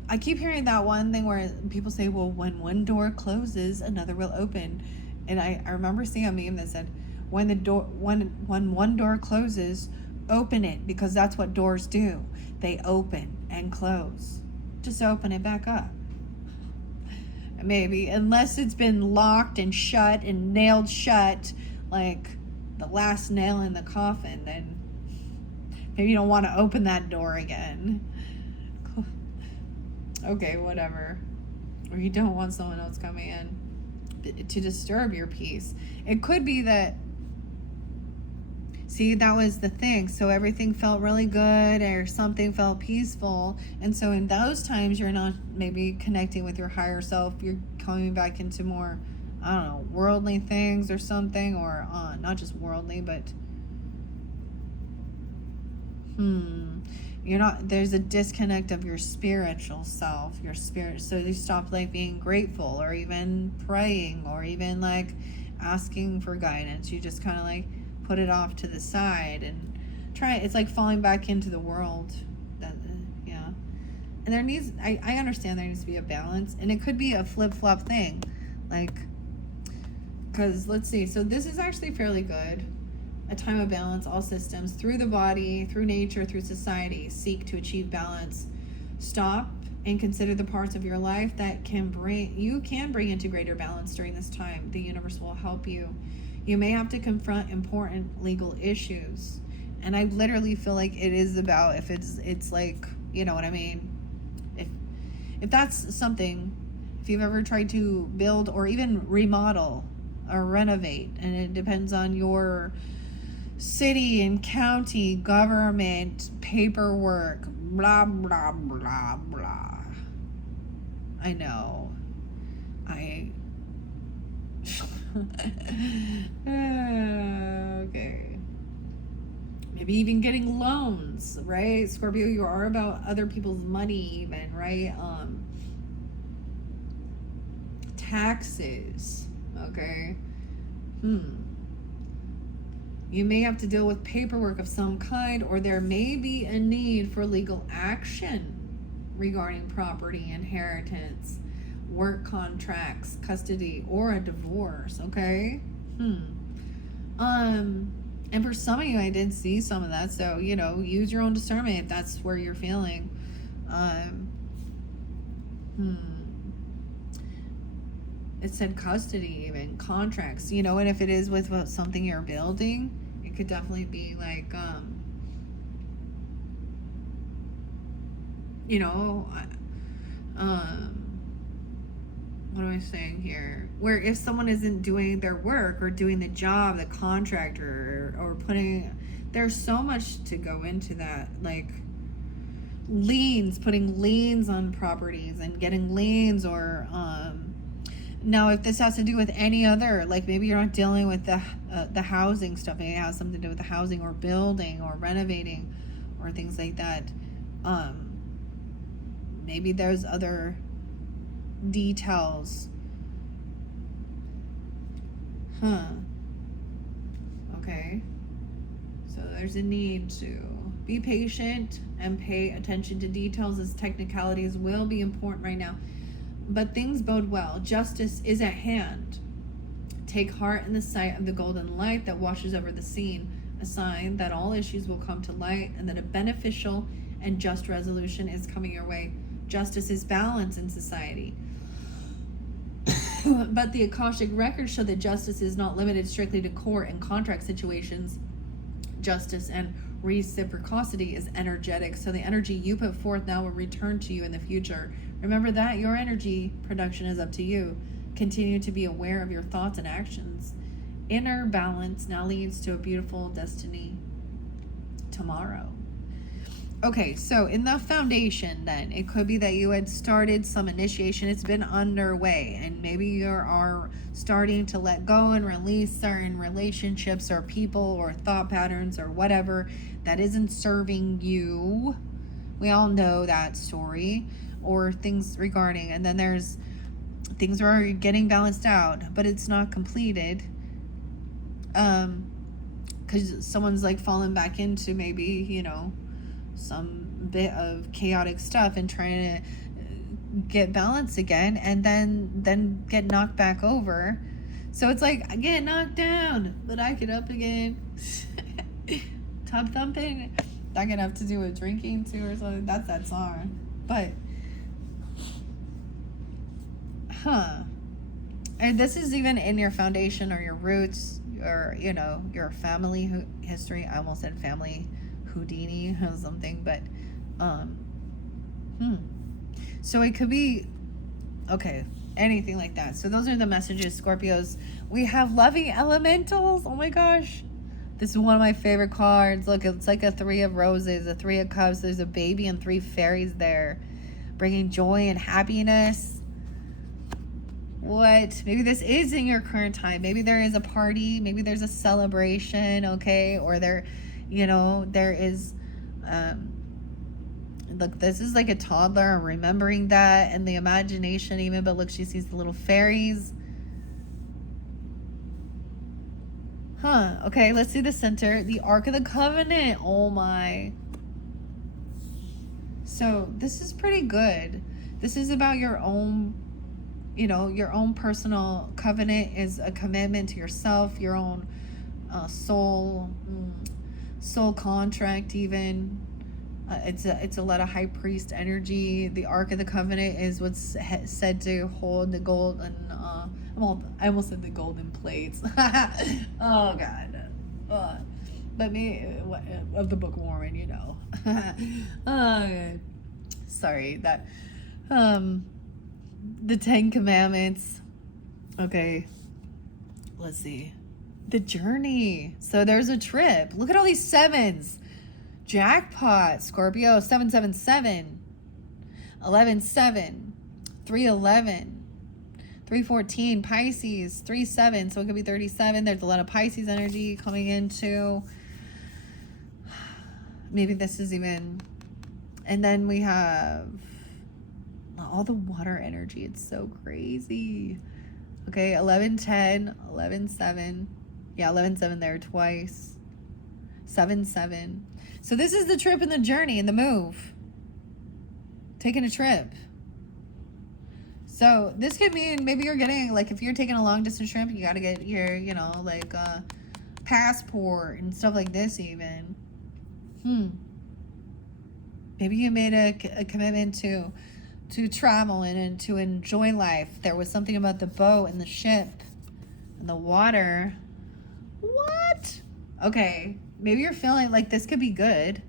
I keep hearing that one thing where people say, well, when one door closes, another will open. And I remember seeing a meme that said, when one door closes, open it, because that's what doors do. They open and close. Just open it back up. Maybe, unless it's been locked and shut and nailed shut, like the last nail in the coffin, then maybe you don't want to open that door again. Okay, whatever. Or you don't want someone else coming in to disturb your peace. It could be that, see, that was the thing. So everything felt really good, or something felt peaceful. And so in those times, you're not maybe connecting with your higher self. You're coming back into more, I don't know, worldly things or something, or not just worldly, but you're not, there's a disconnect of your spiritual self, your spirit. So you stop like being grateful, or even praying, or even like asking for guidance. You just kind of like put it off to the side and try it. It's like falling back into the world. Yeah. And there needs, I understand there needs to be a balance, and it could be a flip-flop thing. Like, because let's see, so this is actually fairly good. A time of balance, all systems, through the body, through nature, through society, seek to achieve balance. Stop and consider the parts of your life that you can bring into greater balance during this time. The universe will help you. You may have to confront important legal issues. And I literally feel like it is about, if it's like, you know what I mean? If that's something, if you've ever tried to build or even remodel or renovate, and it depends on your city and county, government, paperwork, blah, blah, blah, blah. I know. Okay. Maybe even getting loans, right? Scorpio, you are about other people's money even, right? Taxes, okay? You may have to deal with paperwork of some kind, or there may be a need for legal action regarding property, inheritance, work contracts, custody, or a divorce, okay? And for some of you, I did see some of that, so, you know, use your own discernment if that's where you're feeling. It said custody, even contracts, you know, and if it is with something you're building, it could definitely be like, you know, what am I saying here? Where if someone isn't doing their work or doing the job, the contractor, or putting, there's so much to go into that, like liens, putting liens on properties and getting liens, or now if this has to do with any other, like maybe you're not dealing with the housing stuff, maybe it has something to do with the housing or building or renovating or things like that. Maybe there's other details. Okay. So there's a need to be patient and pay attention to details, as technicalities will be important right now. But things bode well. Justice is at hand. Take heart in the sight of the golden light that washes over the scene, a sign that all issues will come to light and that a beneficial and just resolution is coming your way. Justice is balance in society. But the Akashic records show that justice is not limited strictly to court and contract situations. Justice and reciprocity is energetic, so the energy you put forth now will return to you in the future. Remember that your energy production is up to you. Continue to be aware of your thoughts and actions. Inner balance now leads to a beautiful destiny tomorrow. Okay, so in the foundation then, it could be that you had started some initiation. It's been underway, and maybe you are starting to let go and release certain relationships or people or thought patterns or whatever that isn't serving you. We all know that story, or things regarding, and then there's things are getting balanced out, but it's not completed. Because someone's like fallen back into maybe, you know, some bit of chaotic stuff and trying to get balance again, and then get knocked back over. So it's like I get knocked down, but I get up again. Tub thumping. That can have to do with drinking too or something. That's that song. But and this is even in your foundation or your roots, or, you know, your family history. I almost said family Houdini or something, but so it could be, okay, anything like that. So those are the messages, Scorpios. We have loving elementals. Oh my gosh, this is one of my favorite cards. Look, it's like a 3 of roses, a 3 of cups. There's a baby and 3 fairies there, bringing joy and happiness. What? Maybe this is in your current time. Maybe there is a party. Maybe there's a celebration, okay? Or there, you know, there is, look, this is like a toddler remembering that and the imagination even, but look, she sees the little fairies. Okay, let's see the center. The Ark of the Covenant. Oh my. So this is pretty good. This is about your own, you know, your own personal covenant is a commitment to yourself, your own soul contract even. It's a lot of high priest energy. The Ark of the Covenant is what's said to hold the gold and I almost said the golden plates. Oh God. But me of the Book of Mormon, you know. Sorry that the 10 Commandments. Okay, let's see. The journey. So there's a trip. Look at all these sevens. Jackpot. Scorpio 777. 11-7. 311. 314. Pisces 37. So it could be 37. There's a lot of Pisces energy coming into. Maybe this is even. And then we have all the water energy. It's so crazy. Okay, 11-10, 11-7. Yeah, 11-7 there twice. 7-7. So this is the trip and the journey and the move. Taking a trip. So this could mean maybe you're getting, like, if you're taking a long distance trip, you got to get your, you know, like, passport and stuff like this even. Maybe you made a commitment to travel and to enjoy life. There was something about the boat and the ship and the water. What? Okay, maybe you're feeling like this could be good.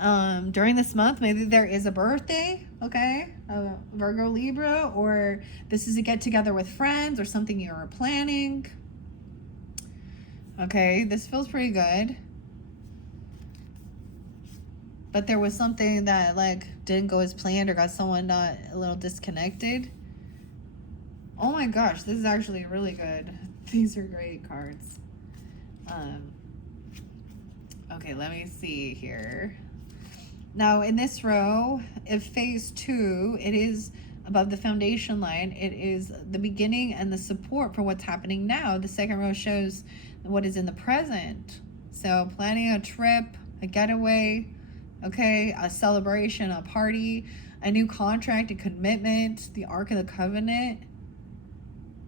During this month, maybe there is a birthday, okay? Virgo, Libra, or this is a get together with friends or something you're planning. Okay, this feels pretty good. But there was something that, like, didn't go as planned or got someone a little disconnected. Oh my gosh, this is actually really good. These are great cards. Okay, let me see here. Now, in this row, if phase 2, it is above the foundation line. It is the beginning and the support for what's happening now. The second row shows what is in the present. So planning a trip, a getaway, okay, a celebration, a party, a new contract, a commitment, the Ark of the Covenant.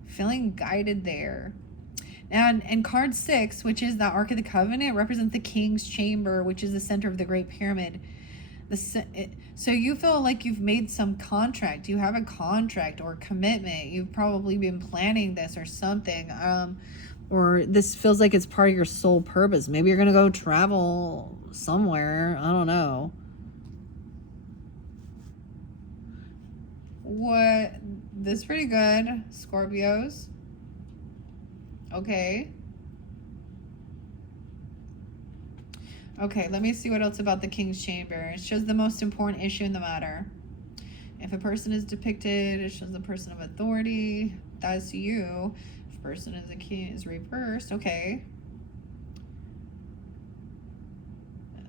Feeling guided there. And card 6, which is the Ark of the Covenant, represents the King's Chamber, which is the center of the Great Pyramid. So you feel like you've made some contract. You have a contract or commitment. You've probably been planning this or something. Or this feels like it's part of your soul purpose. Maybe you're going to go travel somewhere. I don't know. What? This is pretty good, Scorpios. Okay. Okay, let me see what else about the King's Chamber. It shows the most important issue in the matter. If a person is depicted, it shows the person of authority. That's you. If a person is a king, is reversed. Okay.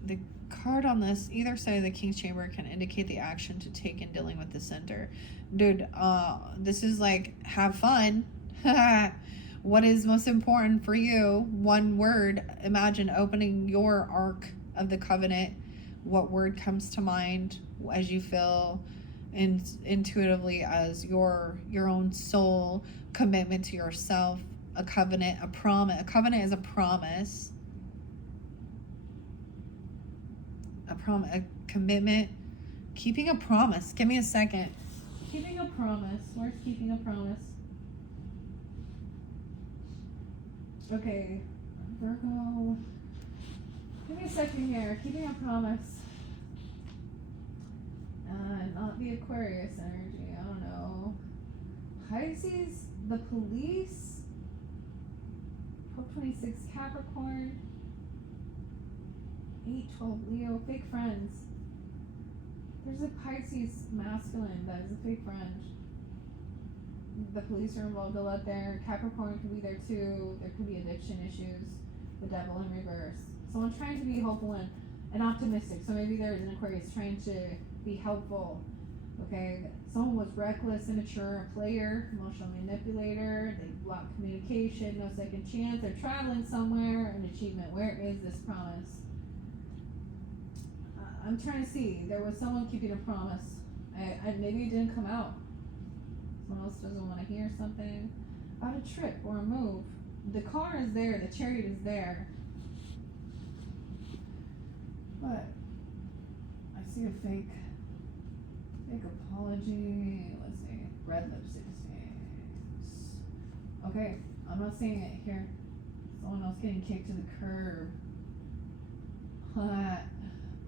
The card on this, either side of the King's Chamber can indicate the action to take in dealing with the center. Dude, this is like, have fun. What is most important for you? One word. Imagine opening your Ark of the Covenant. What word comes to mind as you feel intuitively as your own soul commitment to yourself? A covenant, a promise. A covenant is a promise. A commitment. Keeping a promise. Give me a second. Keeping a promise. Where's keeping a promise? Okay, Virgo. Give me a second here. Keeping a promise. Not the Aquarius energy. I don't know. Pisces, the police. 1226 Capricorn. 812 Leo. Fake friends. There's a Pisces masculine that is a fake friend. The police are involved a lot there. Capricorn could be there too. There could be addiction issues. The devil in reverse. Someone trying to be hopeful and optimistic. So maybe there is an Aquarius trying to be helpful. Okay. Someone was reckless, immature, a player, emotional manipulator. They block communication, no second chance. They're traveling somewhere. An achievement. Where is this promise? I'm trying to see. There was someone keeping a promise. Maybe it didn't come out. Someone else doesn't want to hear something about a trip or a move. The car is there, the chariot is there, but I see a fake apology. Let's see, red lipstick stains. Okay, I'm not seeing it here. Someone else getting kicked to the curb.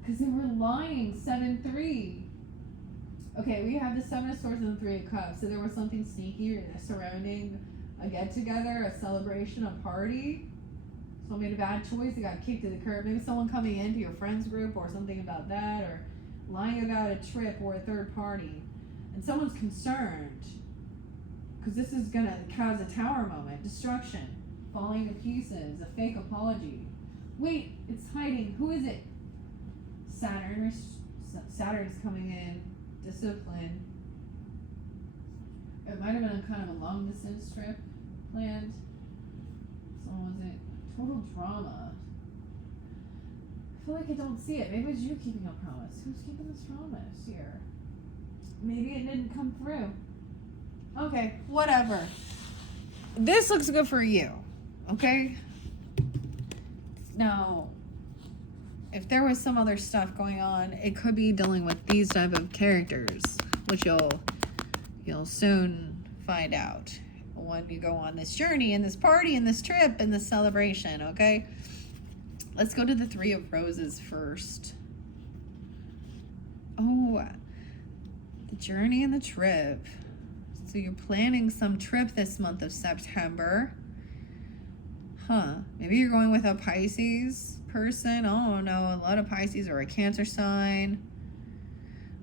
Because they were lying. 7-3. Okay, we have the 7 of Swords and the 3 of Cups. So there was something sneaky surrounding a get-together, a celebration, a party. Someone made a bad choice, they got kicked to the curb. Maybe someone coming into your friends group or something about that, or lying about a trip or a third party. And someone's concerned because this is going to cause a tower moment, destruction, falling to pieces, a fake apology. Wait, it's hiding. Who is it? Saturn's coming in. Discipline. It might have been a kind of a long distance trip planned. So was it total drama? I feel like I don't see it. Maybe it's you keeping a promise. Who's keeping this promise here? Maybe it didn't come through. Okay, whatever. This looks good for you. Okay? Now, if there was some other stuff going on, it could be dealing with these type of characters, which you'll soon find out when you go on this journey and this party and this trip and this celebration, okay? Let's go to the Three of Roses first. Oh, the journey and the trip. So you're planning some trip this month of September. Huh. Maybe you're going with a Pisces person. Oh no, a lot of Pisces or a Cancer sign.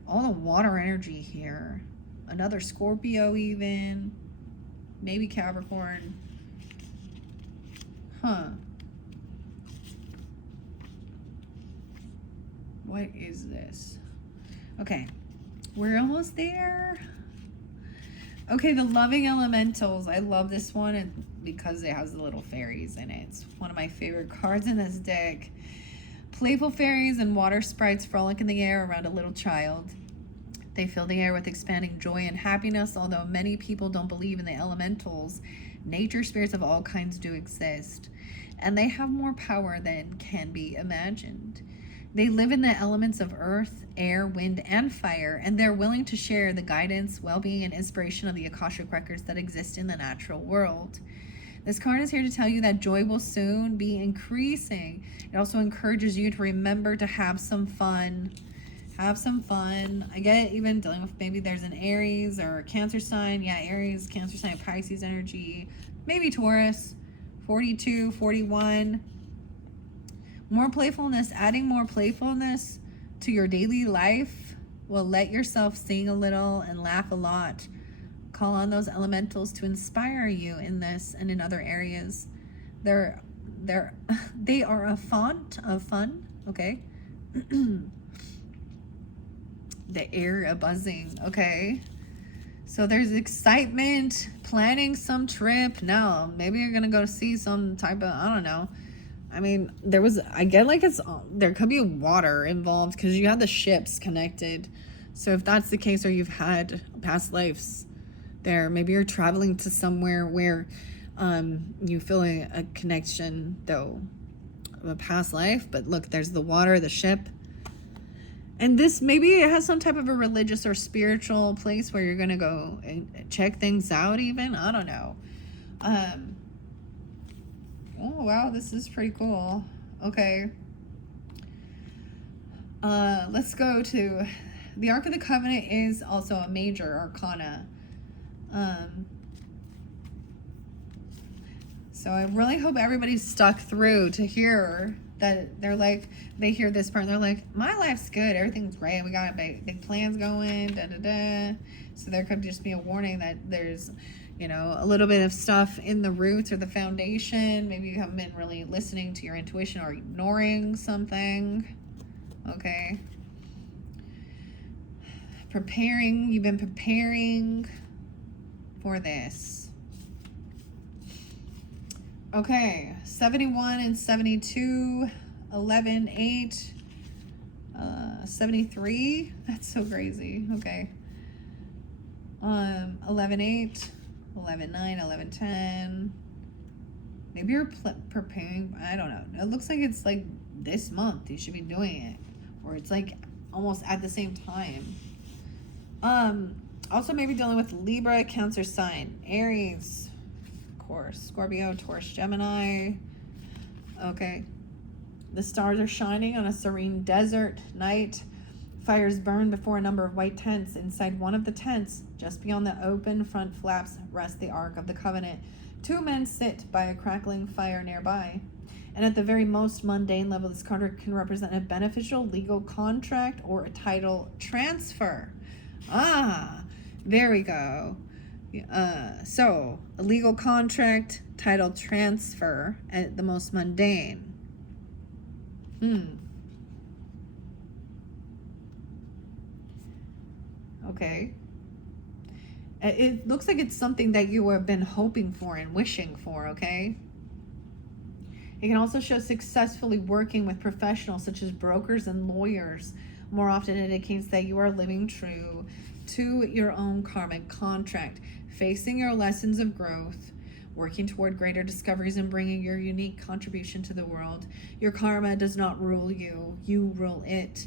All the water energy here. Another Scorpio even. Maybe Capricorn. Huh. What is this? Okay. We're almost there. Okay, the Loving Elementals. I love this one because it has the little fairies in it. It's one of my favorite cards in this deck. Playful fairies and water sprites frolic in the air around a little child. They fill the air with expanding joy and happiness. Although many people don't believe in the elementals, nature spirits of all kinds do exist, and they have more power than can be imagined. They live in the elements of earth, air, wind, and fire, and they're willing to share the guidance, well-being, and inspiration of the Akashic records that exist in the natural world. This card is here to tell you that joy will soon be increasing. It also encourages you to remember to have some fun. Have some fun. I get even dealing with maybe there's an Aries or a Cancer sign. Yeah, Aries, Cancer sign, Pisces energy. Maybe Taurus, 42, 41. More playfulness, adding more playfulness to your daily life will let yourself sing a little and laugh a lot. Call on those elementals to inspire you in this and in other areas. They are a font of fun, okay? The air a buzzing, okay? So there's excitement, planning some trip. Now, maybe you're gonna go see some type of, I don't know. I mean, I get like there could be water involved because you had the ships connected. So if that's the case, or you've had past lives there, maybe you're traveling to somewhere where you feel a connection, though, of a past life. But look, there's the water, the ship. And this, maybe it has some type of a religious or spiritual place where you're going to go and check things out even. I don't know. Oh, wow, this is pretty cool. Okay. Let's go to the Ark of the Covenant is also a major arcana. So I really hope everybody's stuck through to hear that they hear this part and they're like, my life's good. Everything's great. We got big plans going, da, da, da. So there could just be a warning that there's, a little bit of stuff in the roots or the foundation. Maybe you haven't been really listening to your intuition or ignoring something. Okay. You've been preparing for this. Okay, 71 and 72, 11, 8, 73. That's so crazy. Okay. 11, 8. 11, 9, 11, 10. Maybe you're preparing. I don't know. It looks like it's like this month you should be doing it. Or it's like almost at the same time. Also maybe dealing with Libra, Cancer sign, Aries, of course, Scorpio, Taurus, Gemini. Okay. The stars are shining on a serene desert night. Fires burn before a number of white tents. Inside one of the tents, just beyond the open front flaps, rests the Ark of the Covenant. Two men sit by a crackling fire nearby. And at the very most mundane level, this card can represent a beneficial legal contract or a title transfer. Ah, there we go. So, a legal contract, title transfer at the most mundane. Okay. It looks like it's something that you have been hoping for and wishing for, okay? It can also show successfully working with professionals such as brokers and lawyers. More often it indicates that you are living true to your own karmic contract, facing your lessons of growth, working toward greater discoveries, and bringing your unique contribution to the world. Your karma does not rule you, you rule it.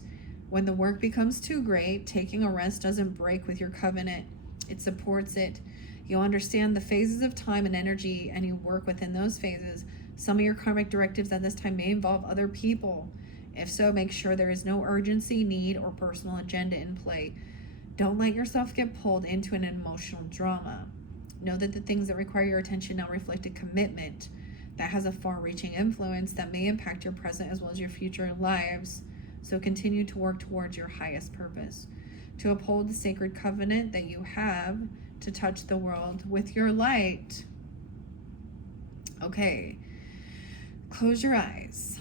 When the work becomes too great, taking a rest doesn't break with your covenant. It supports it. You understand the phases of time and energy, and you work within those phases. Some of your karmic directives at this time may involve other people. If so, make sure there is no urgency, need, or personal agenda in play. Don't let yourself get pulled into an emotional drama. Know that the things that require your attention now reflect a commitment that has a far-reaching influence that may impact your present as well as your future lives. So continue to work towards your highest purpose, to uphold the sacred covenant that you have to touch the world with your light. Okay, close your eyes.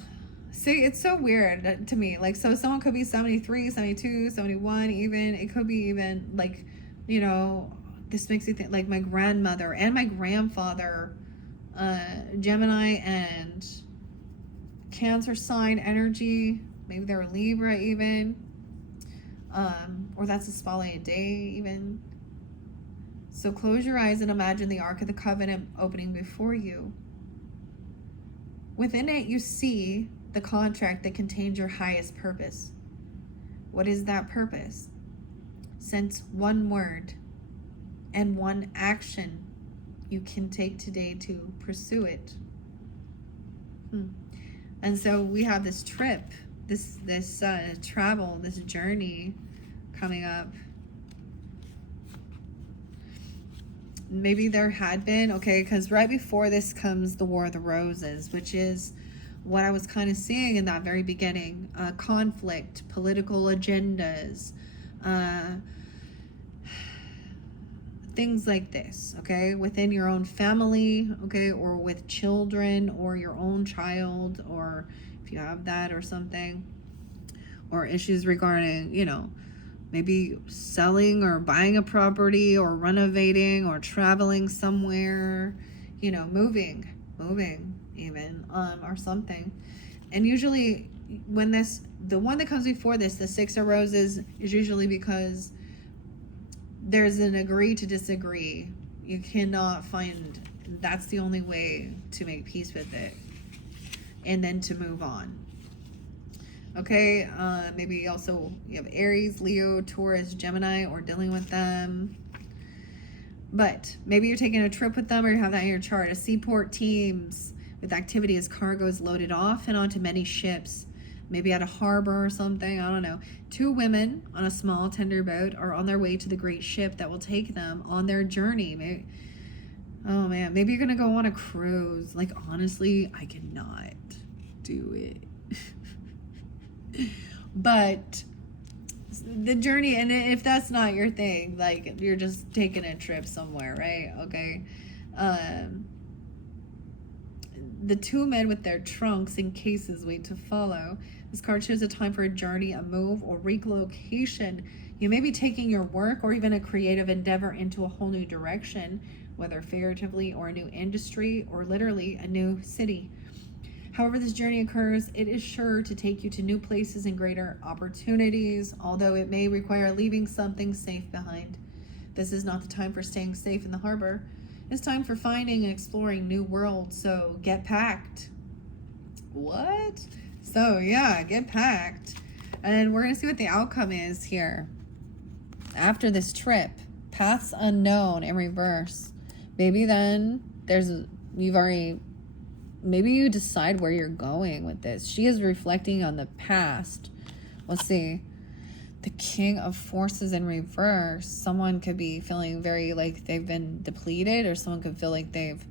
See, it's so weird to me. Like, so someone could be 73, 72, 71 even. It could be even like, you know, this makes me think like my grandmother and my grandfather, Gemini and Cancer sign energy. Maybe they're Libra even. Or that's a spotlight day even. So close your eyes and imagine the Ark of the Covenant opening before you. Within it, you see the contract that contains your highest purpose. What is that purpose? Sense one word and one action you can take today to pursue it. And so we have this trip, this travel, this journey coming up. Maybe there had been, okay, because right before this comes the War of the Roses, which is what I was kind of seeing in that very beginning. Conflict, political agendas, things like this, okay, within your own family, okay, or with children or your own child, or if you have that or something, or issues regarding, you know, maybe selling or buying a property or renovating or traveling somewhere, you know, moving even, or something. And usually when the one that comes before this, the Six of Roses, is usually because there's an agree to disagree. You cannot find, that's the only way to make peace with it and then to move on. Okay, maybe also you have Aries, Leo, Taurus, Gemini, or dealing with them. But maybe you're taking a trip with them, or you have that in your chart. A seaport teams with activity as cargo is loaded off and onto many ships. Maybe at a harbor or something, I don't know. Two women on a small tender boat are on their way to the great ship that will take them on their journey. Maybe, oh man, maybe you're gonna go on a cruise. Like, honestly, I cannot do it. But the journey, and if that's not your thing, like you're just taking a trip somewhere, right? Okay. The two men with their trunks and cases wait to follow. This card shows a time for a journey, a move, or relocation. You may be taking your work or even a creative endeavor into a whole new direction, whether figuratively or a new industry or literally a new city. However this journey occurs, it is sure to take you to new places and greater opportunities, although it may require leaving something safe behind. This is not the time for staying safe in the harbor. It's time for finding and exploring new worlds, so get packed. What? So yeah, get packed. And we're going to see what the outcome is here. After this trip, paths unknown in reverse. Maybe then maybe you decide where you're going with this. She is reflecting on the past. Let's see. The King of Forces in reverse. Someone could be feeling very like they've been depleted, or someone could feel like they've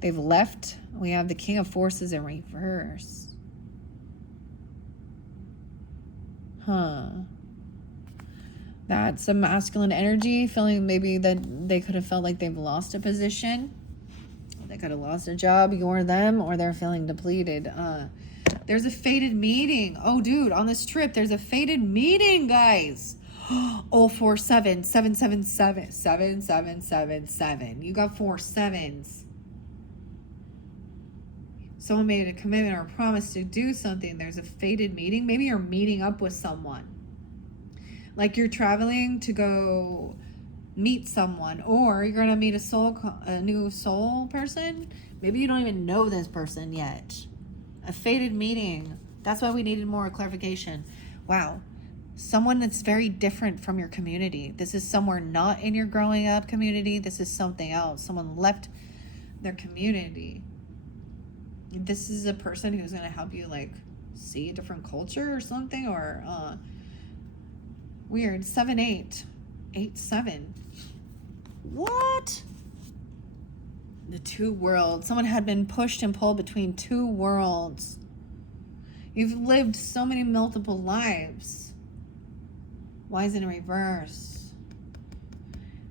They've left. We have the King of Forces in reverse. Huh. That's a masculine energy, feeling maybe that they could have felt like they've lost a position. They could have lost a job, you're them, or they're feeling depleted. There's a fated meeting. Oh, dude, on this trip, there's a fated meeting, guys. Oh, 4 7 7 7 7 7 7 7 7. You got 4 sevens. Someone made a commitment or a promise to do something. There's a fated meeting. Maybe you're meeting up with someone. Like you're traveling to go meet someone, or you're going to meet a new soul person. Maybe you don't even know this person yet. A fated meeting. That's why we needed more clarification. Wow. Someone that's very different from your community. This is somewhere not in your growing up community. This is something else. Someone left their community. This is a person who's going to help you like see a different culture or something, or weird. 7 8 8 7. What? The two worlds. Someone had been pushed and pulled between two worlds. You've lived so many multiple lives. Why is it in reverse?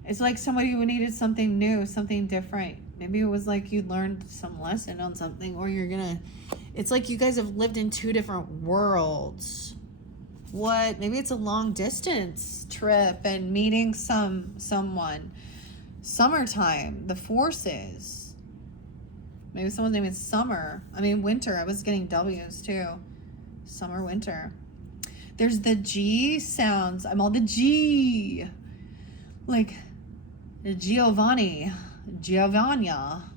It's like somebody who needed something new, something different. Maybe it was like you learned some lesson on something, or you're gonna, it's like you guys have lived in two different worlds. What? Maybe it's a long distance trip and meeting someone. Summertime, the forces. Maybe someone's name is Summer. I mean, winter. I was getting W's too. Summer, winter. There's the G sounds. I'm all the G. Like Giovanni, Giovanna,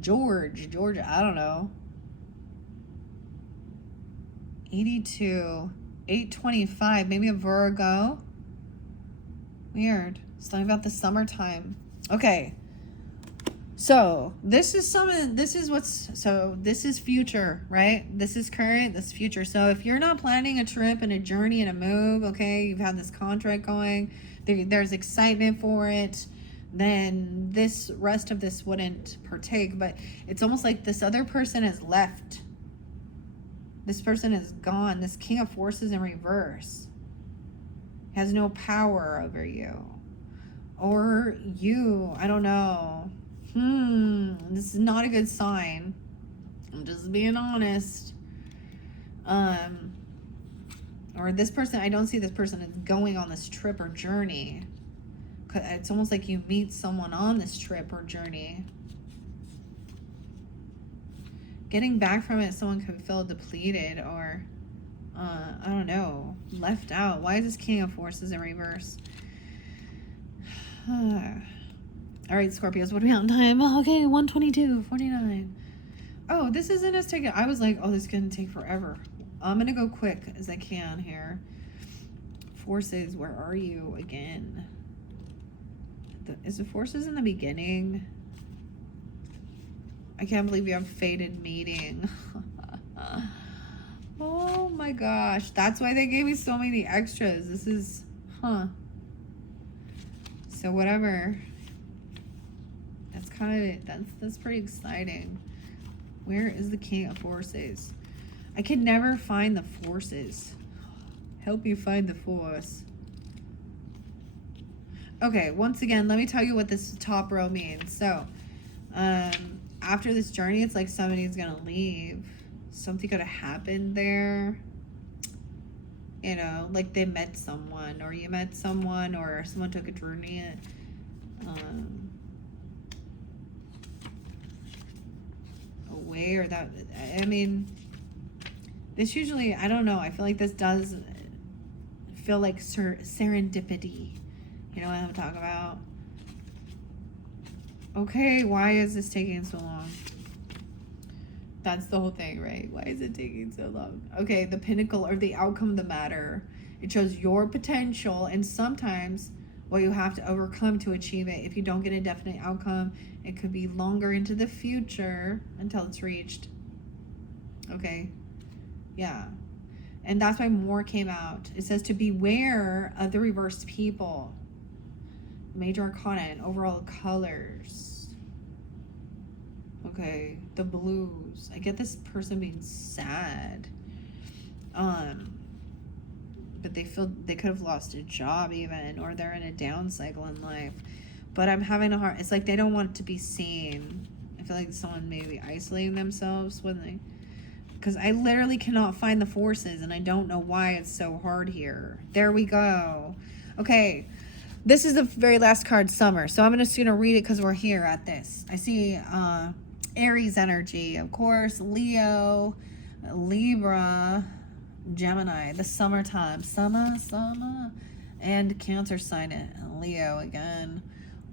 Georgia, I don't know. 82, 825, maybe a Virgo. Weird. Something about the summertime. Okay. So this is this is future, right? This is current, this is future. So if you're not planning a trip and a journey and a move, okay, you've had this contract going, there's excitement for it, then this rest of this wouldn't partake. But it's almost like this other person has left. This person is gone. This King of Forces in reverse has no power over you. Or you, I don't know. This is not a good sign. I'm just being honest. Or this person, I don't see this person as going on this trip or journey. It's almost like you meet someone on this trip or journey. Getting back from it, someone could feel depleted or, I don't know, left out. Why is this King of Forces in reverse? All right, Scorpios, what are we on time? Oh, okay, 1:22:49. Oh, this isn't as taking. I was like, oh, this is going to take forever. I'm going to go quick as I can here. Forces, where are you again? Is the forces in the beginning? I can't believe you have fated meeting. Oh my gosh. That's why they gave me so many extras. This is, So whatever. That's kind of, that's pretty exciting. Where is the King of Forces? I can never find the forces. Help you find the force. Okay, once again, let me tell you what this top row means. So, after this journey, it's like somebody's gonna leave. Something could have happened there. You know, like they met someone, or you met someone, or someone took a journey. Away, or that, I mean, this usually, I don't know, I feel like this does feel like serendipity. You know what I'm talking about? Okay, why is this taking so long? That's the whole thing, right? Why is it taking so long? Okay, the pinnacle or the outcome of the matter. It shows your potential and sometimes what you have to overcome to achieve it. If you don't get a definite outcome, it could be longer into the future until it's reached. Okay, yeah. And that's why more came out. It says to beware of the reversed people. Major arcana and overall colors. Okay, the blues. I get this person being sad. But they feel they could have lost a job even, or they're in a down cycle in life. But I'm having a hard, it's like they don't want to be seen. I feel like someone may be isolating themselves when they, because I literally cannot find the forces and I don't know why it's so hard here. There we go. Okay, this is the very last card, Summer. So I'm just going to read it because we're here at this. I see Aries energy, of course, Leo, Libra, Gemini, the summertime, summer, and Cancer sign, Leo again.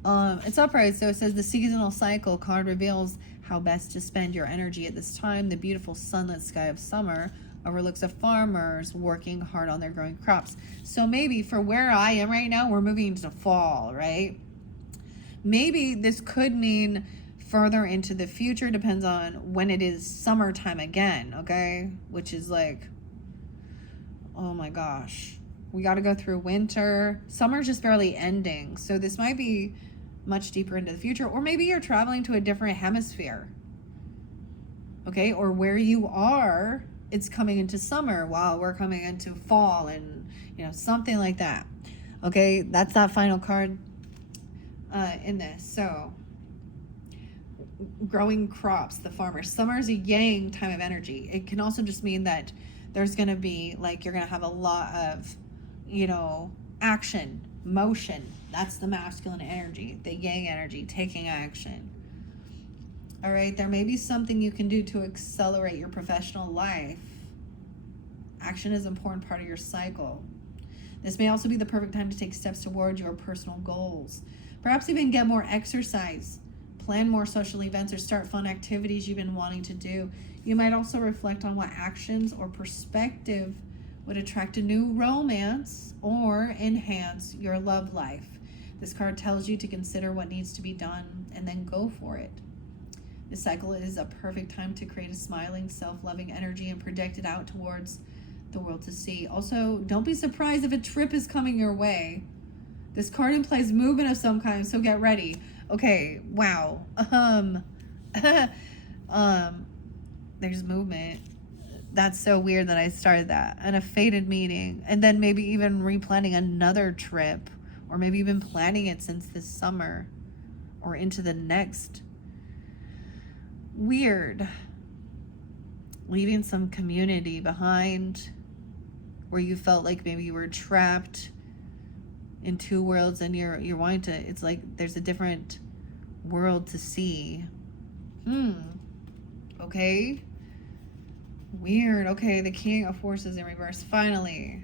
It's upright, so it says the seasonal cycle card reveals how best to spend your energy at this time. The beautiful sunlit sky of summer overlooks a farmers working hard on their growing crops. So maybe for where I am right now, we're moving into fall, right? Maybe this could mean further into the future, depends on when it is summertime again, okay? Which is like, oh my gosh, we got to go through winter. Summer's just barely ending. So this might be much deeper into the future, or maybe you're traveling to a different hemisphere. Okay, or where you are, it's coming into summer while we're coming into fall, and something like that. Okay, that's that final card in this. So growing crops, the farmer. Summer is a yang time of energy. It can also just mean that there's going to be you're going to have a lot of action, motion. That's the masculine energy. The yang energy, taking action. All right, there may be something you can do to accelerate your professional life. Action is an important part of your cycle. This may also be the perfect time to take steps toward your personal goals. Perhaps even get more exercise, plan more social events, or start fun activities you've been wanting to do. You might also reflect on what actions or perspective would attract a new romance or enhance your love life. This card tells you to consider what needs to be done and then go for it. This cycle is a perfect time to create a smiling, self-loving energy and project it out towards the world to see. Also, don't be surprised if a trip is coming your way. This card implies movement of some kind, so get ready. Okay, wow. There's movement. That's so weird that I started that. And a fated meeting. And then maybe even replanning another trip. Or maybe even planning it since this summer. Or into the next. Weird. Leaving some community behind. Where you felt like maybe you were trapped in two worlds. And you're wanting to, it's like there's a different world to see. Okay. Weird. Okay, the King of Forces in reverse. Finally.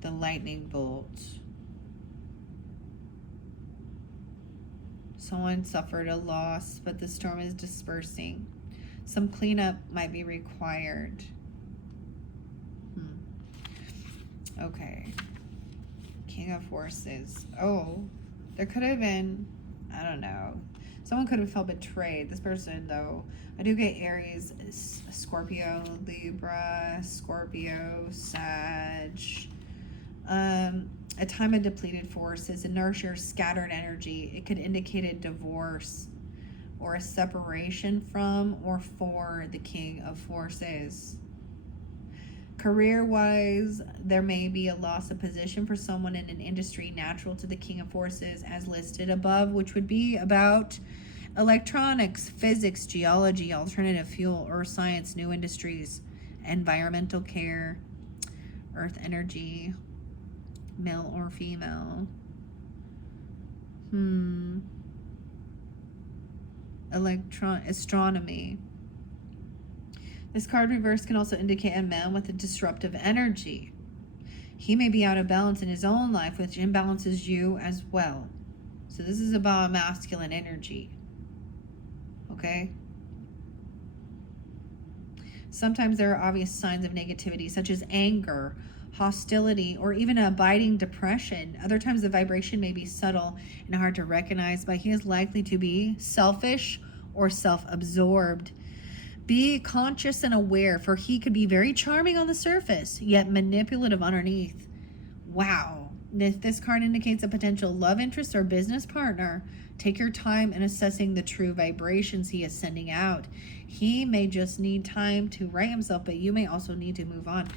The lightning bolt. Someone suffered a loss, but the storm is dispersing. Some cleanup might be required. Okay. King of Forces. Oh, there could have been, I don't know. Someone could have felt betrayed. This person, though, I do get Aries, Scorpio, Libra, Scorpio, Sag. A time of depleted forces, inertia, scattered energy. It could indicate a divorce or a separation from or for the King of Forces. Career-wise, there may be a loss of position for someone in an industry natural to the King of Forces as listed above, which would be about electronics, physics, geology, alternative fuel, earth science, new industries, environmental care, earth energy, male or female. Astronomy. This card reverse can also indicate a man with a disruptive energy. He may be out of balance in his own life, which imbalances you as well. So this is about masculine energy. Okay? Sometimes there are obvious signs of negativity, such as anger, hostility, or even an abiding depression. Other times the vibration may be subtle and hard to recognize, but he is likely to be selfish or self-absorbed. Be conscious and aware, for he could be very charming on the surface, yet manipulative underneath. Wow. This card indicates a potential love interest or business partner. Take your time in assessing the true vibrations he is sending out. He may just need time to right himself, but you may also need to move on.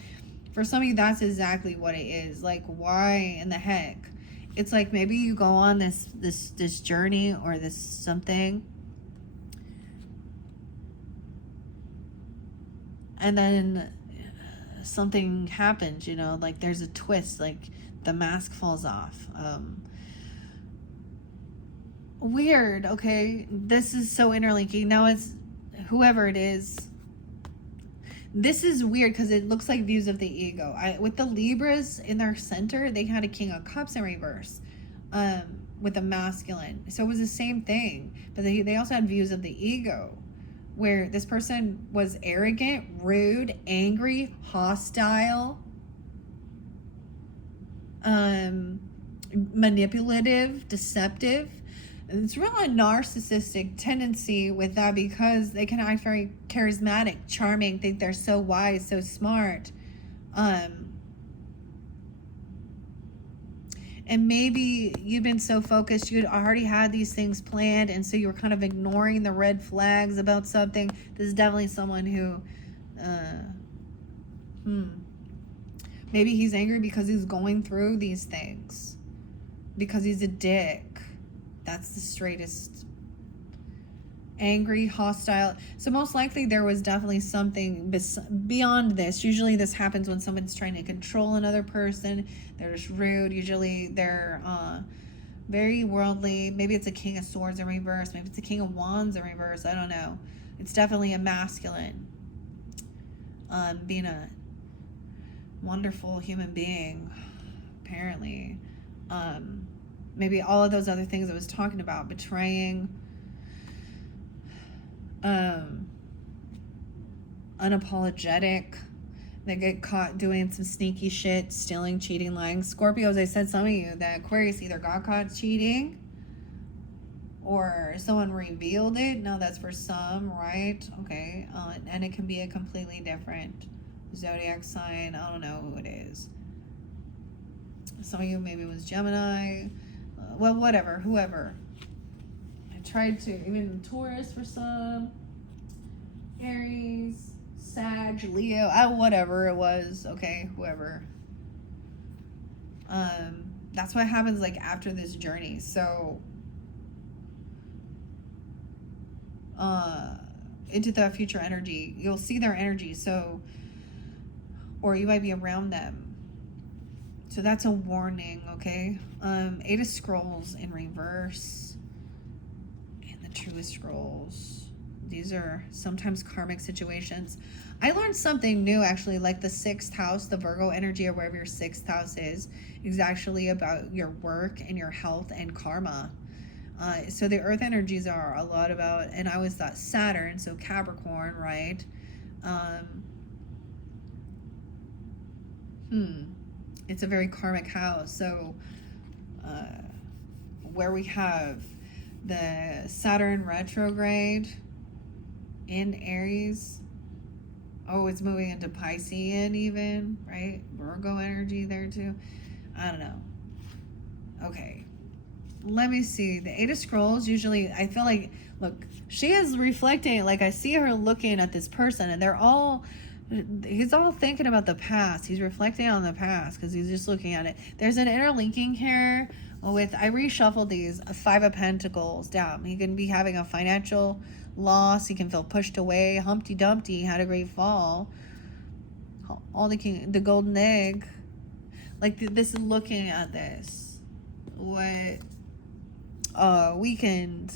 For some of you, that's exactly what it is. Like, why in the heck? It's like maybe you go on this journey or this something, and then something happens, you know, like there's a twist, like the mask falls off. Weird, okay? This is so interlinking. Now it's whoever it is. This is weird because it looks like views of the ego. With the Libras in their center, they had a King of Cups in reverse, with the masculine. So it was the same thing, but they also had views of the ego, where this person was arrogant, rude, angry, hostile, manipulative, deceptive. And it's really a narcissistic tendency with that, because they can act very charismatic, charming, think they're so wise, so smart. And maybe you've been so focused, you'd already had these things planned, and so you were kind of ignoring the red flags about something. This is definitely someone who, maybe he's angry because he's going through these things, because he's a dick. That's the straightest. Angry, hostile. So most likely there was definitely something beyond this. Usually this happens when someone's trying to control another person. They're just rude. Usually they're very worldly. Maybe it's a King of Swords in reverse. Maybe it's a King of Wands in reverse. I don't know. It's definitely a masculine. Being a wonderful human being, apparently. Maybe all of those other things I was talking about. Betraying. Unapologetic. They get caught doing some sneaky shit, stealing, cheating, lying. Scorpios, I said some of you that Aquarius either got caught cheating or someone revealed it. No, that's for some, right? Okay. And it can be a completely different zodiac sign. I don't know who it is. Some of you, maybe it was Gemini. Well, whatever, whoever. I tried to, even Taurus for some, Aries, Sag, Leo, whatever it was, okay, whoever. That's what happens like after this journey. So, into the future energy, you'll see their energy. So, or you might be around them. So that's a warning, okay? 8 of Scrolls in reverse. And the Two of Scrolls. These are sometimes karmic situations. I learned something new, actually, like the 6th house, the Virgo energy, or wherever your 6th house is actually about your work and your health and karma. So the earth energies are a lot about, and I always thought Saturn, so Capricorn, right? It's a very karmic house. So where we have the Saturn retrograde in Aries. Oh, it's moving into Piscean even, right? Virgo energy there too. I don't know. Okay. Let me see. The 8 of Scrolls, usually, I feel like, look, she is reflecting, like I see her looking at this person, and he's all thinking about the past. He's reflecting on the past because he's just looking at it. There's an interlinking here with, I reshuffled these, a 5 of Pentacles down. He can be having a financial loss. He can feel pushed away. Humpty Dumpty had a great fall. All the golden egg. Like, this is looking at this. What? Weekend.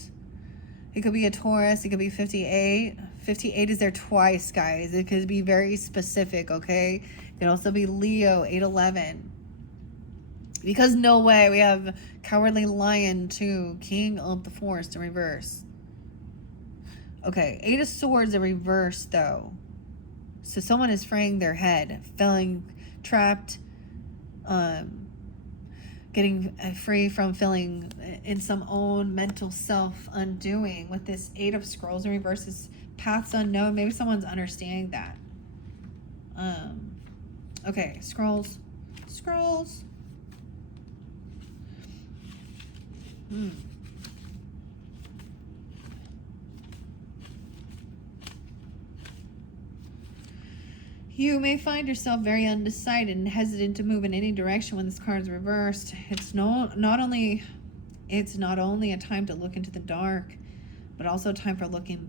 It could be a Taurus. It could be 58. 58 is there twice, guys. It could be very specific, okay? It could also be Leo, 8-11. Because no way, we have Cowardly Lion too. King of the Forest in reverse. Okay, 8 of Swords in reverse, though. So someone is fraying their head, feeling trapped, getting free from feeling in some own mental self undoing. With this 8 of Scrolls in reverse is paths unknown. Maybe someone's understanding that. Okay, Scrolls. Hmm. You may find yourself very undecided and hesitant to move in any direction when this card is reversed. It's not only a time to look into the dark, but also a time for looking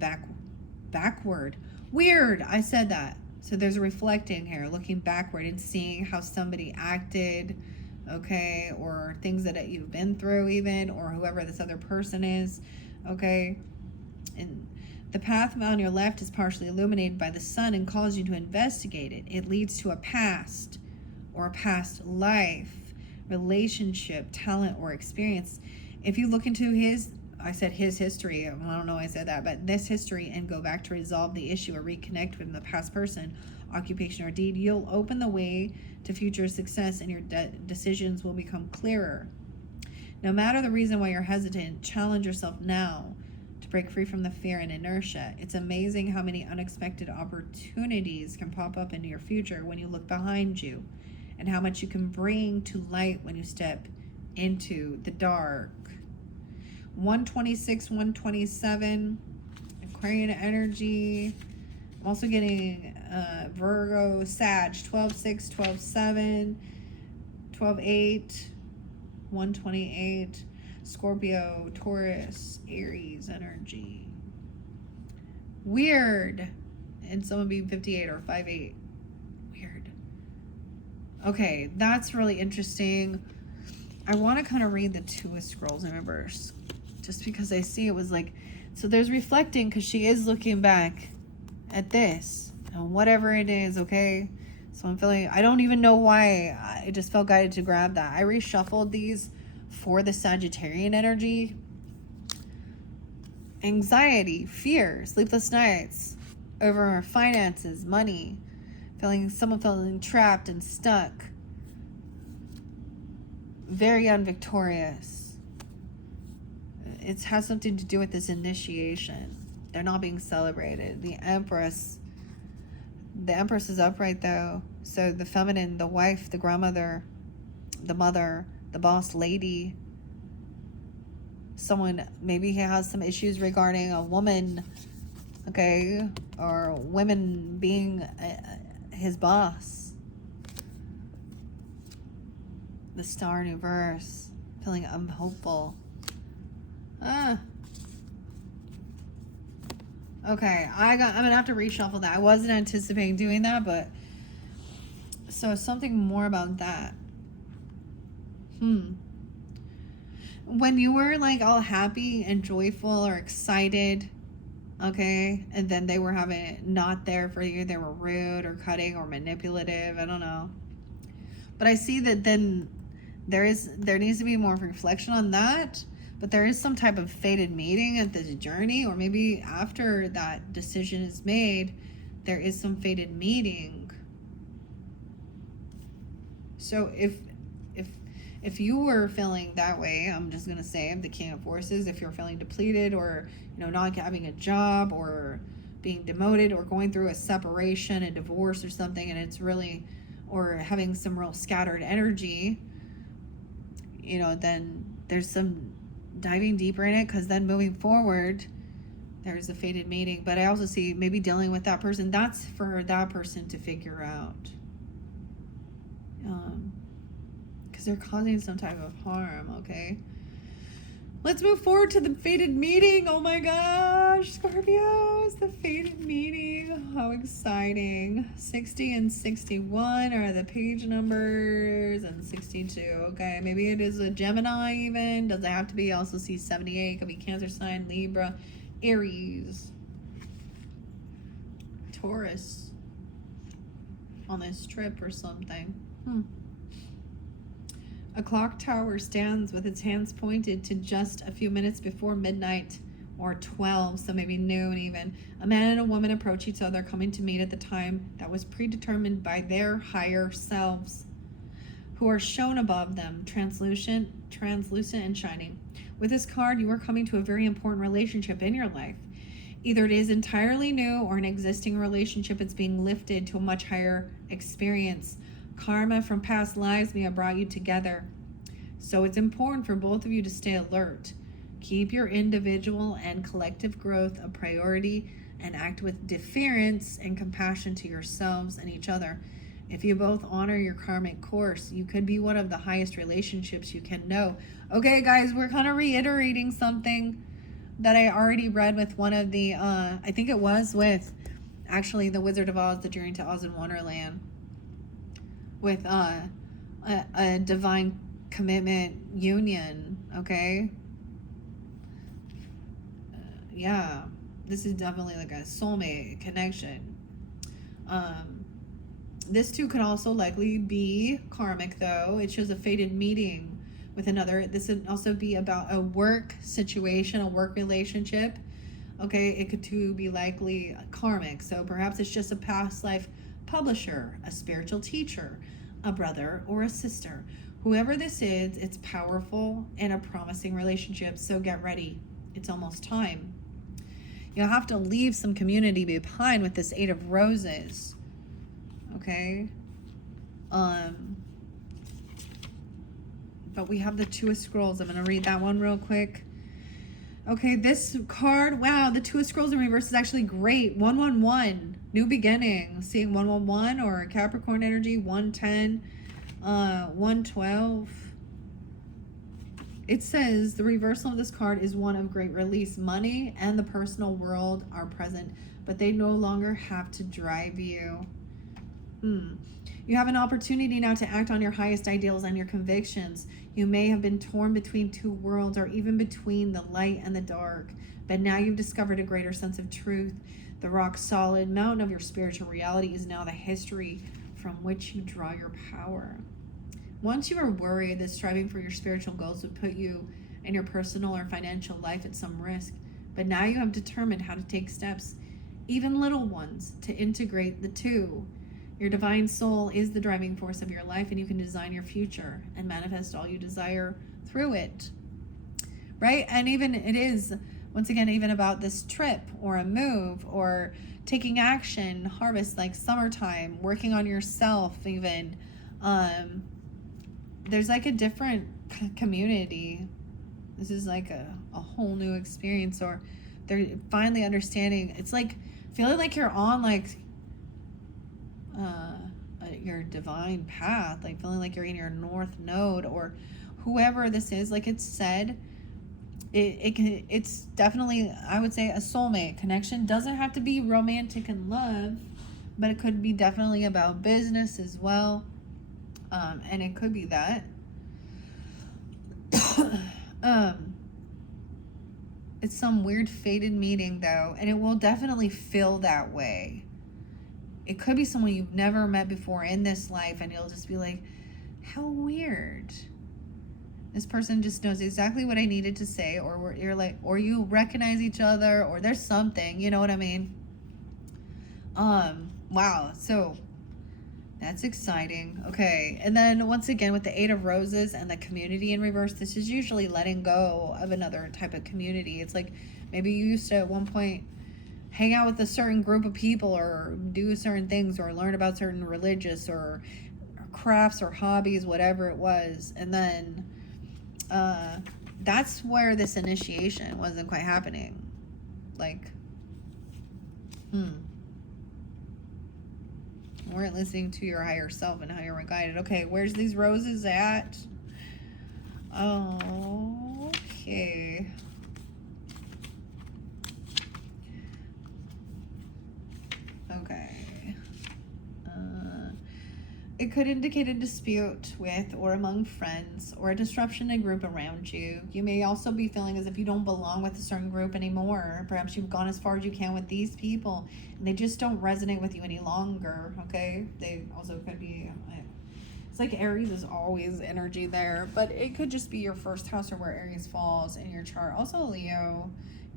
backward. Weird, I said that. So there's a reflecting here, looking backward and seeing how somebody acted, okay, or things that you've been through even, or whoever this other person is, okay. And the path on your left is partially illuminated by the sun and calls you to investigate it. It leads to a past or a past life, relationship, talent, or experience. If you look into his history, I don't know why I said that, but this history, and go back to resolve the issue or reconnect with the past person, occupation, or deed, you'll open the way to future success and your decisions will become clearer. No matter the reason why you're hesitant, challenge yourself now to break free from the fear and inertia. It's amazing how many unexpected opportunities can pop up into your future when you look behind you, and how much you can bring to light when you step into the dark. 126, 127, Aquarian energy. I'm also getting Virgo, Sag, 12-6, 12-7, 12-8, 128, Scorpio, Taurus, Aries energy. Weird. And some would be 58 or 58. Weird. Okay, that's really interesting. I want to kind of read the Two of Scrolls in reverse, just because I see it was like, so there's reflecting because she is looking back at this and whatever it is, okay? So I'm feeling, I don't even know why, I just felt guided to grab that. I reshuffled these for the Sagittarian energy. Anxiety, fear, sleepless nights over finances, money, someone feeling trapped and stuck. Very unvictorious. It has something to do with this initiation. They're not being celebrated. The Empress is upright though. So the feminine, the wife, the grandmother, the mother, the boss lady, someone maybe he has some issues regarding a woman, okay, or women being his boss. The Star in reverse, feeling unhopeful. Okay, I'm gonna have to reshuffle that. I wasn't anticipating doing that, but so something more about that. When you were like all happy and joyful or excited, okay, and then they were having it not there for you, they were rude or cutting or manipulative, I don't know. But I see that then there needs to be more reflection on that, but there is some type of fated meeting at this journey, or maybe after that decision is made, there is some fated meeting. So if you were feeling that way, I'm just gonna say, the King of Forces, if you're feeling depleted or not having a job or being demoted or going through a separation, a divorce or something, and it's really, or having some real scattered energy, then there's some diving deeper in it, because then moving forward there's a fated meeting. But I also see maybe dealing with that person, that's for that person to figure out, because they're causing some type of harm. Okay, let's move forward to the fated meeting. Oh my gosh, Scorpios, the fated meeting, how exciting. 60 and 61 are the page numbers, and 62, okay, maybe it is a Gemini even, doesn't have to be. I also see 78, could be Cancer sign, Libra, Aries, Taurus on this trip or something. A clock tower stands with its hands pointed to just a few minutes before midnight, or 12, so maybe noon even. A man and a woman approach each other, coming to meet at the time that was predetermined by their higher selves, who are shown above them, translucent and shining. With this card, you are coming to a very important relationship in your life. Either it is entirely new, or an existing relationship is being lifted to a much higher experience. Karma from past lives may have brought you together. So it's important for both of you to stay alert. Keep your individual and collective growth a priority and act with deference and compassion to yourselves and each other. If you both honor your karmic course, you could be one of the highest relationships you can know. Okay, guys, we're kind of reiterating something that I already read with one of the, I think it was with actually The Wizard of Oz, The Journey to Oz and Wonderland, with a divine commitment union, okay? Yeah, this is definitely like a soulmate connection. This too could also likely be karmic, though. It shows a fated meeting with another. This would also be about a work situation, a work relationship. Okay, it could too be likely karmic. So perhaps it's just a past life publisher, a spiritual teacher, a brother or a sister. Whoever this is, it's powerful and a promising relationship. So get ready. It's almost time. You'll have to leave some community behind with this 8 of Roses. Okay. But we have the 2 of Scrolls. I'm going to read that one real quick. Okay, this card, wow, the 2 of Scrolls in reverse is actually great. 111, new beginning. Seeing 111 or Capricorn energy, 110, 112. It says the reversal of this card is one of great release. Money and the personal world are present, but they no longer have to drive you. You have an opportunity now to act on your highest ideals and your convictions. You may have been torn between 2 worlds or even between the light and the dark, but now you've discovered a greater sense of truth. The rock solid mountain of your spiritual reality is now the history from which you draw your power. Once you were worried that striving for your spiritual goals would put you and your personal or financial life at some risk, but now you have determined how to take steps, even little ones, to integrate the two. Your divine soul is the driving force of your life, and you can design your future and manifest all you desire through it. Right? And even it is, once again, even about this trip or a move or taking action, harvest, like summertime, working on yourself even. There's like a different community. This is like a whole new experience, or they're finally understanding. It's like feeling like you're on like your divine path, like feeling like you're in your north node, or whoever this is. Like it's said, it's definitely, I would say, a soulmate connection. Doesn't have to be romantic and love, but it could be definitely about business as well. And it could be that. It's some weird fated meeting though, and it will definitely feel that way. It could be someone you've never met before in this life, and you'll just be like, how weird. This person just knows exactly what I needed to say, or you're like, or you recognize each other, or there's something, you know what I mean? Wow, so that's exciting. Okay, and then once again with the 8 of Roses and the community in reverse, this is usually letting go of another type of community. It's like maybe you used to at one point hang out with a certain group of people, or do certain things, or learn about certain religious or crafts or hobbies, whatever it was, and then that's where this initiation wasn't quite happening. Like, weren't listening to your higher self and how you were guided. Okay, where's these roses at? Oh, okay. Okay. It could indicate a dispute with or among friends, or a disruption in a group around you. You may also be feeling as if you don't belong with a certain group anymore. Perhaps you've gone as far as you can with these people, and they just don't resonate with you any longer, okay? They also could be, it's like Aries is always energy there, but it could just be your first house, or where Aries falls in your chart. Also Leo,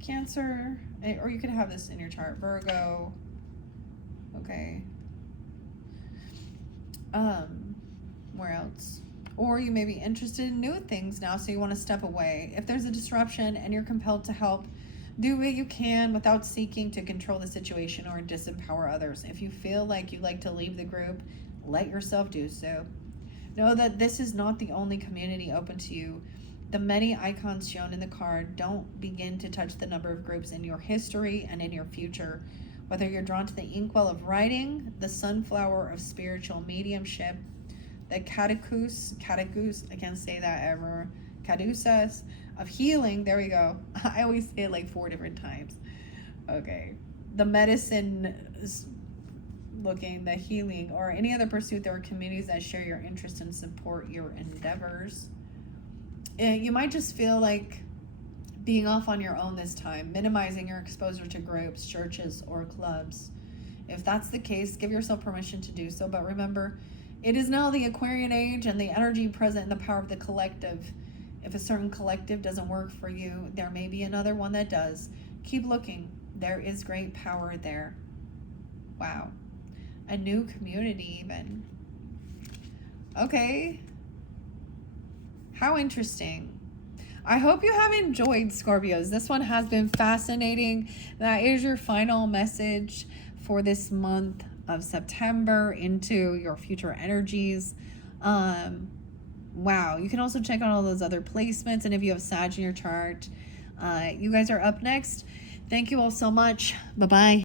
Cancer, or you could have this in your chart, Virgo, okay? Where else? Or you may be interested in new things now, so you want to step away. If there's a disruption and you're compelled to help, do what you can without seeking to control the situation or disempower others. If you feel like you like to leave the group, let yourself do so. Know that this is not the only community open to you. The many icons shown in the card don't begin to touch the number of groups in your history and in your future. Whether you're drawn to the inkwell of writing, the sunflower of spiritual mediumship, the catacus, I can't say that ever, caduceus of healing, there we go. I always say it like 4 different times. Okay. The medicine looking, the healing, or any other pursuit, there are communities that share your interests and support your endeavors. You might just feel like being off on your own this time, minimizing your exposure to groups, churches, or clubs. If that's the case, give yourself permission to do so. But remember, it is now the Aquarian age and the energy present in the power of the collective. If a certain collective doesn't work for you, there may be another one that does. Keep looking. There is great power there. Wow. A new community even. Okay. How interesting. I hope you have enjoyed, Scorpios. This one has been fascinating. That is your final message for this month of September into your future energies. Wow. You can also check out all those other placements. And if you have Sag in your chart, you guys are up next. Thank you all so much. Bye-bye.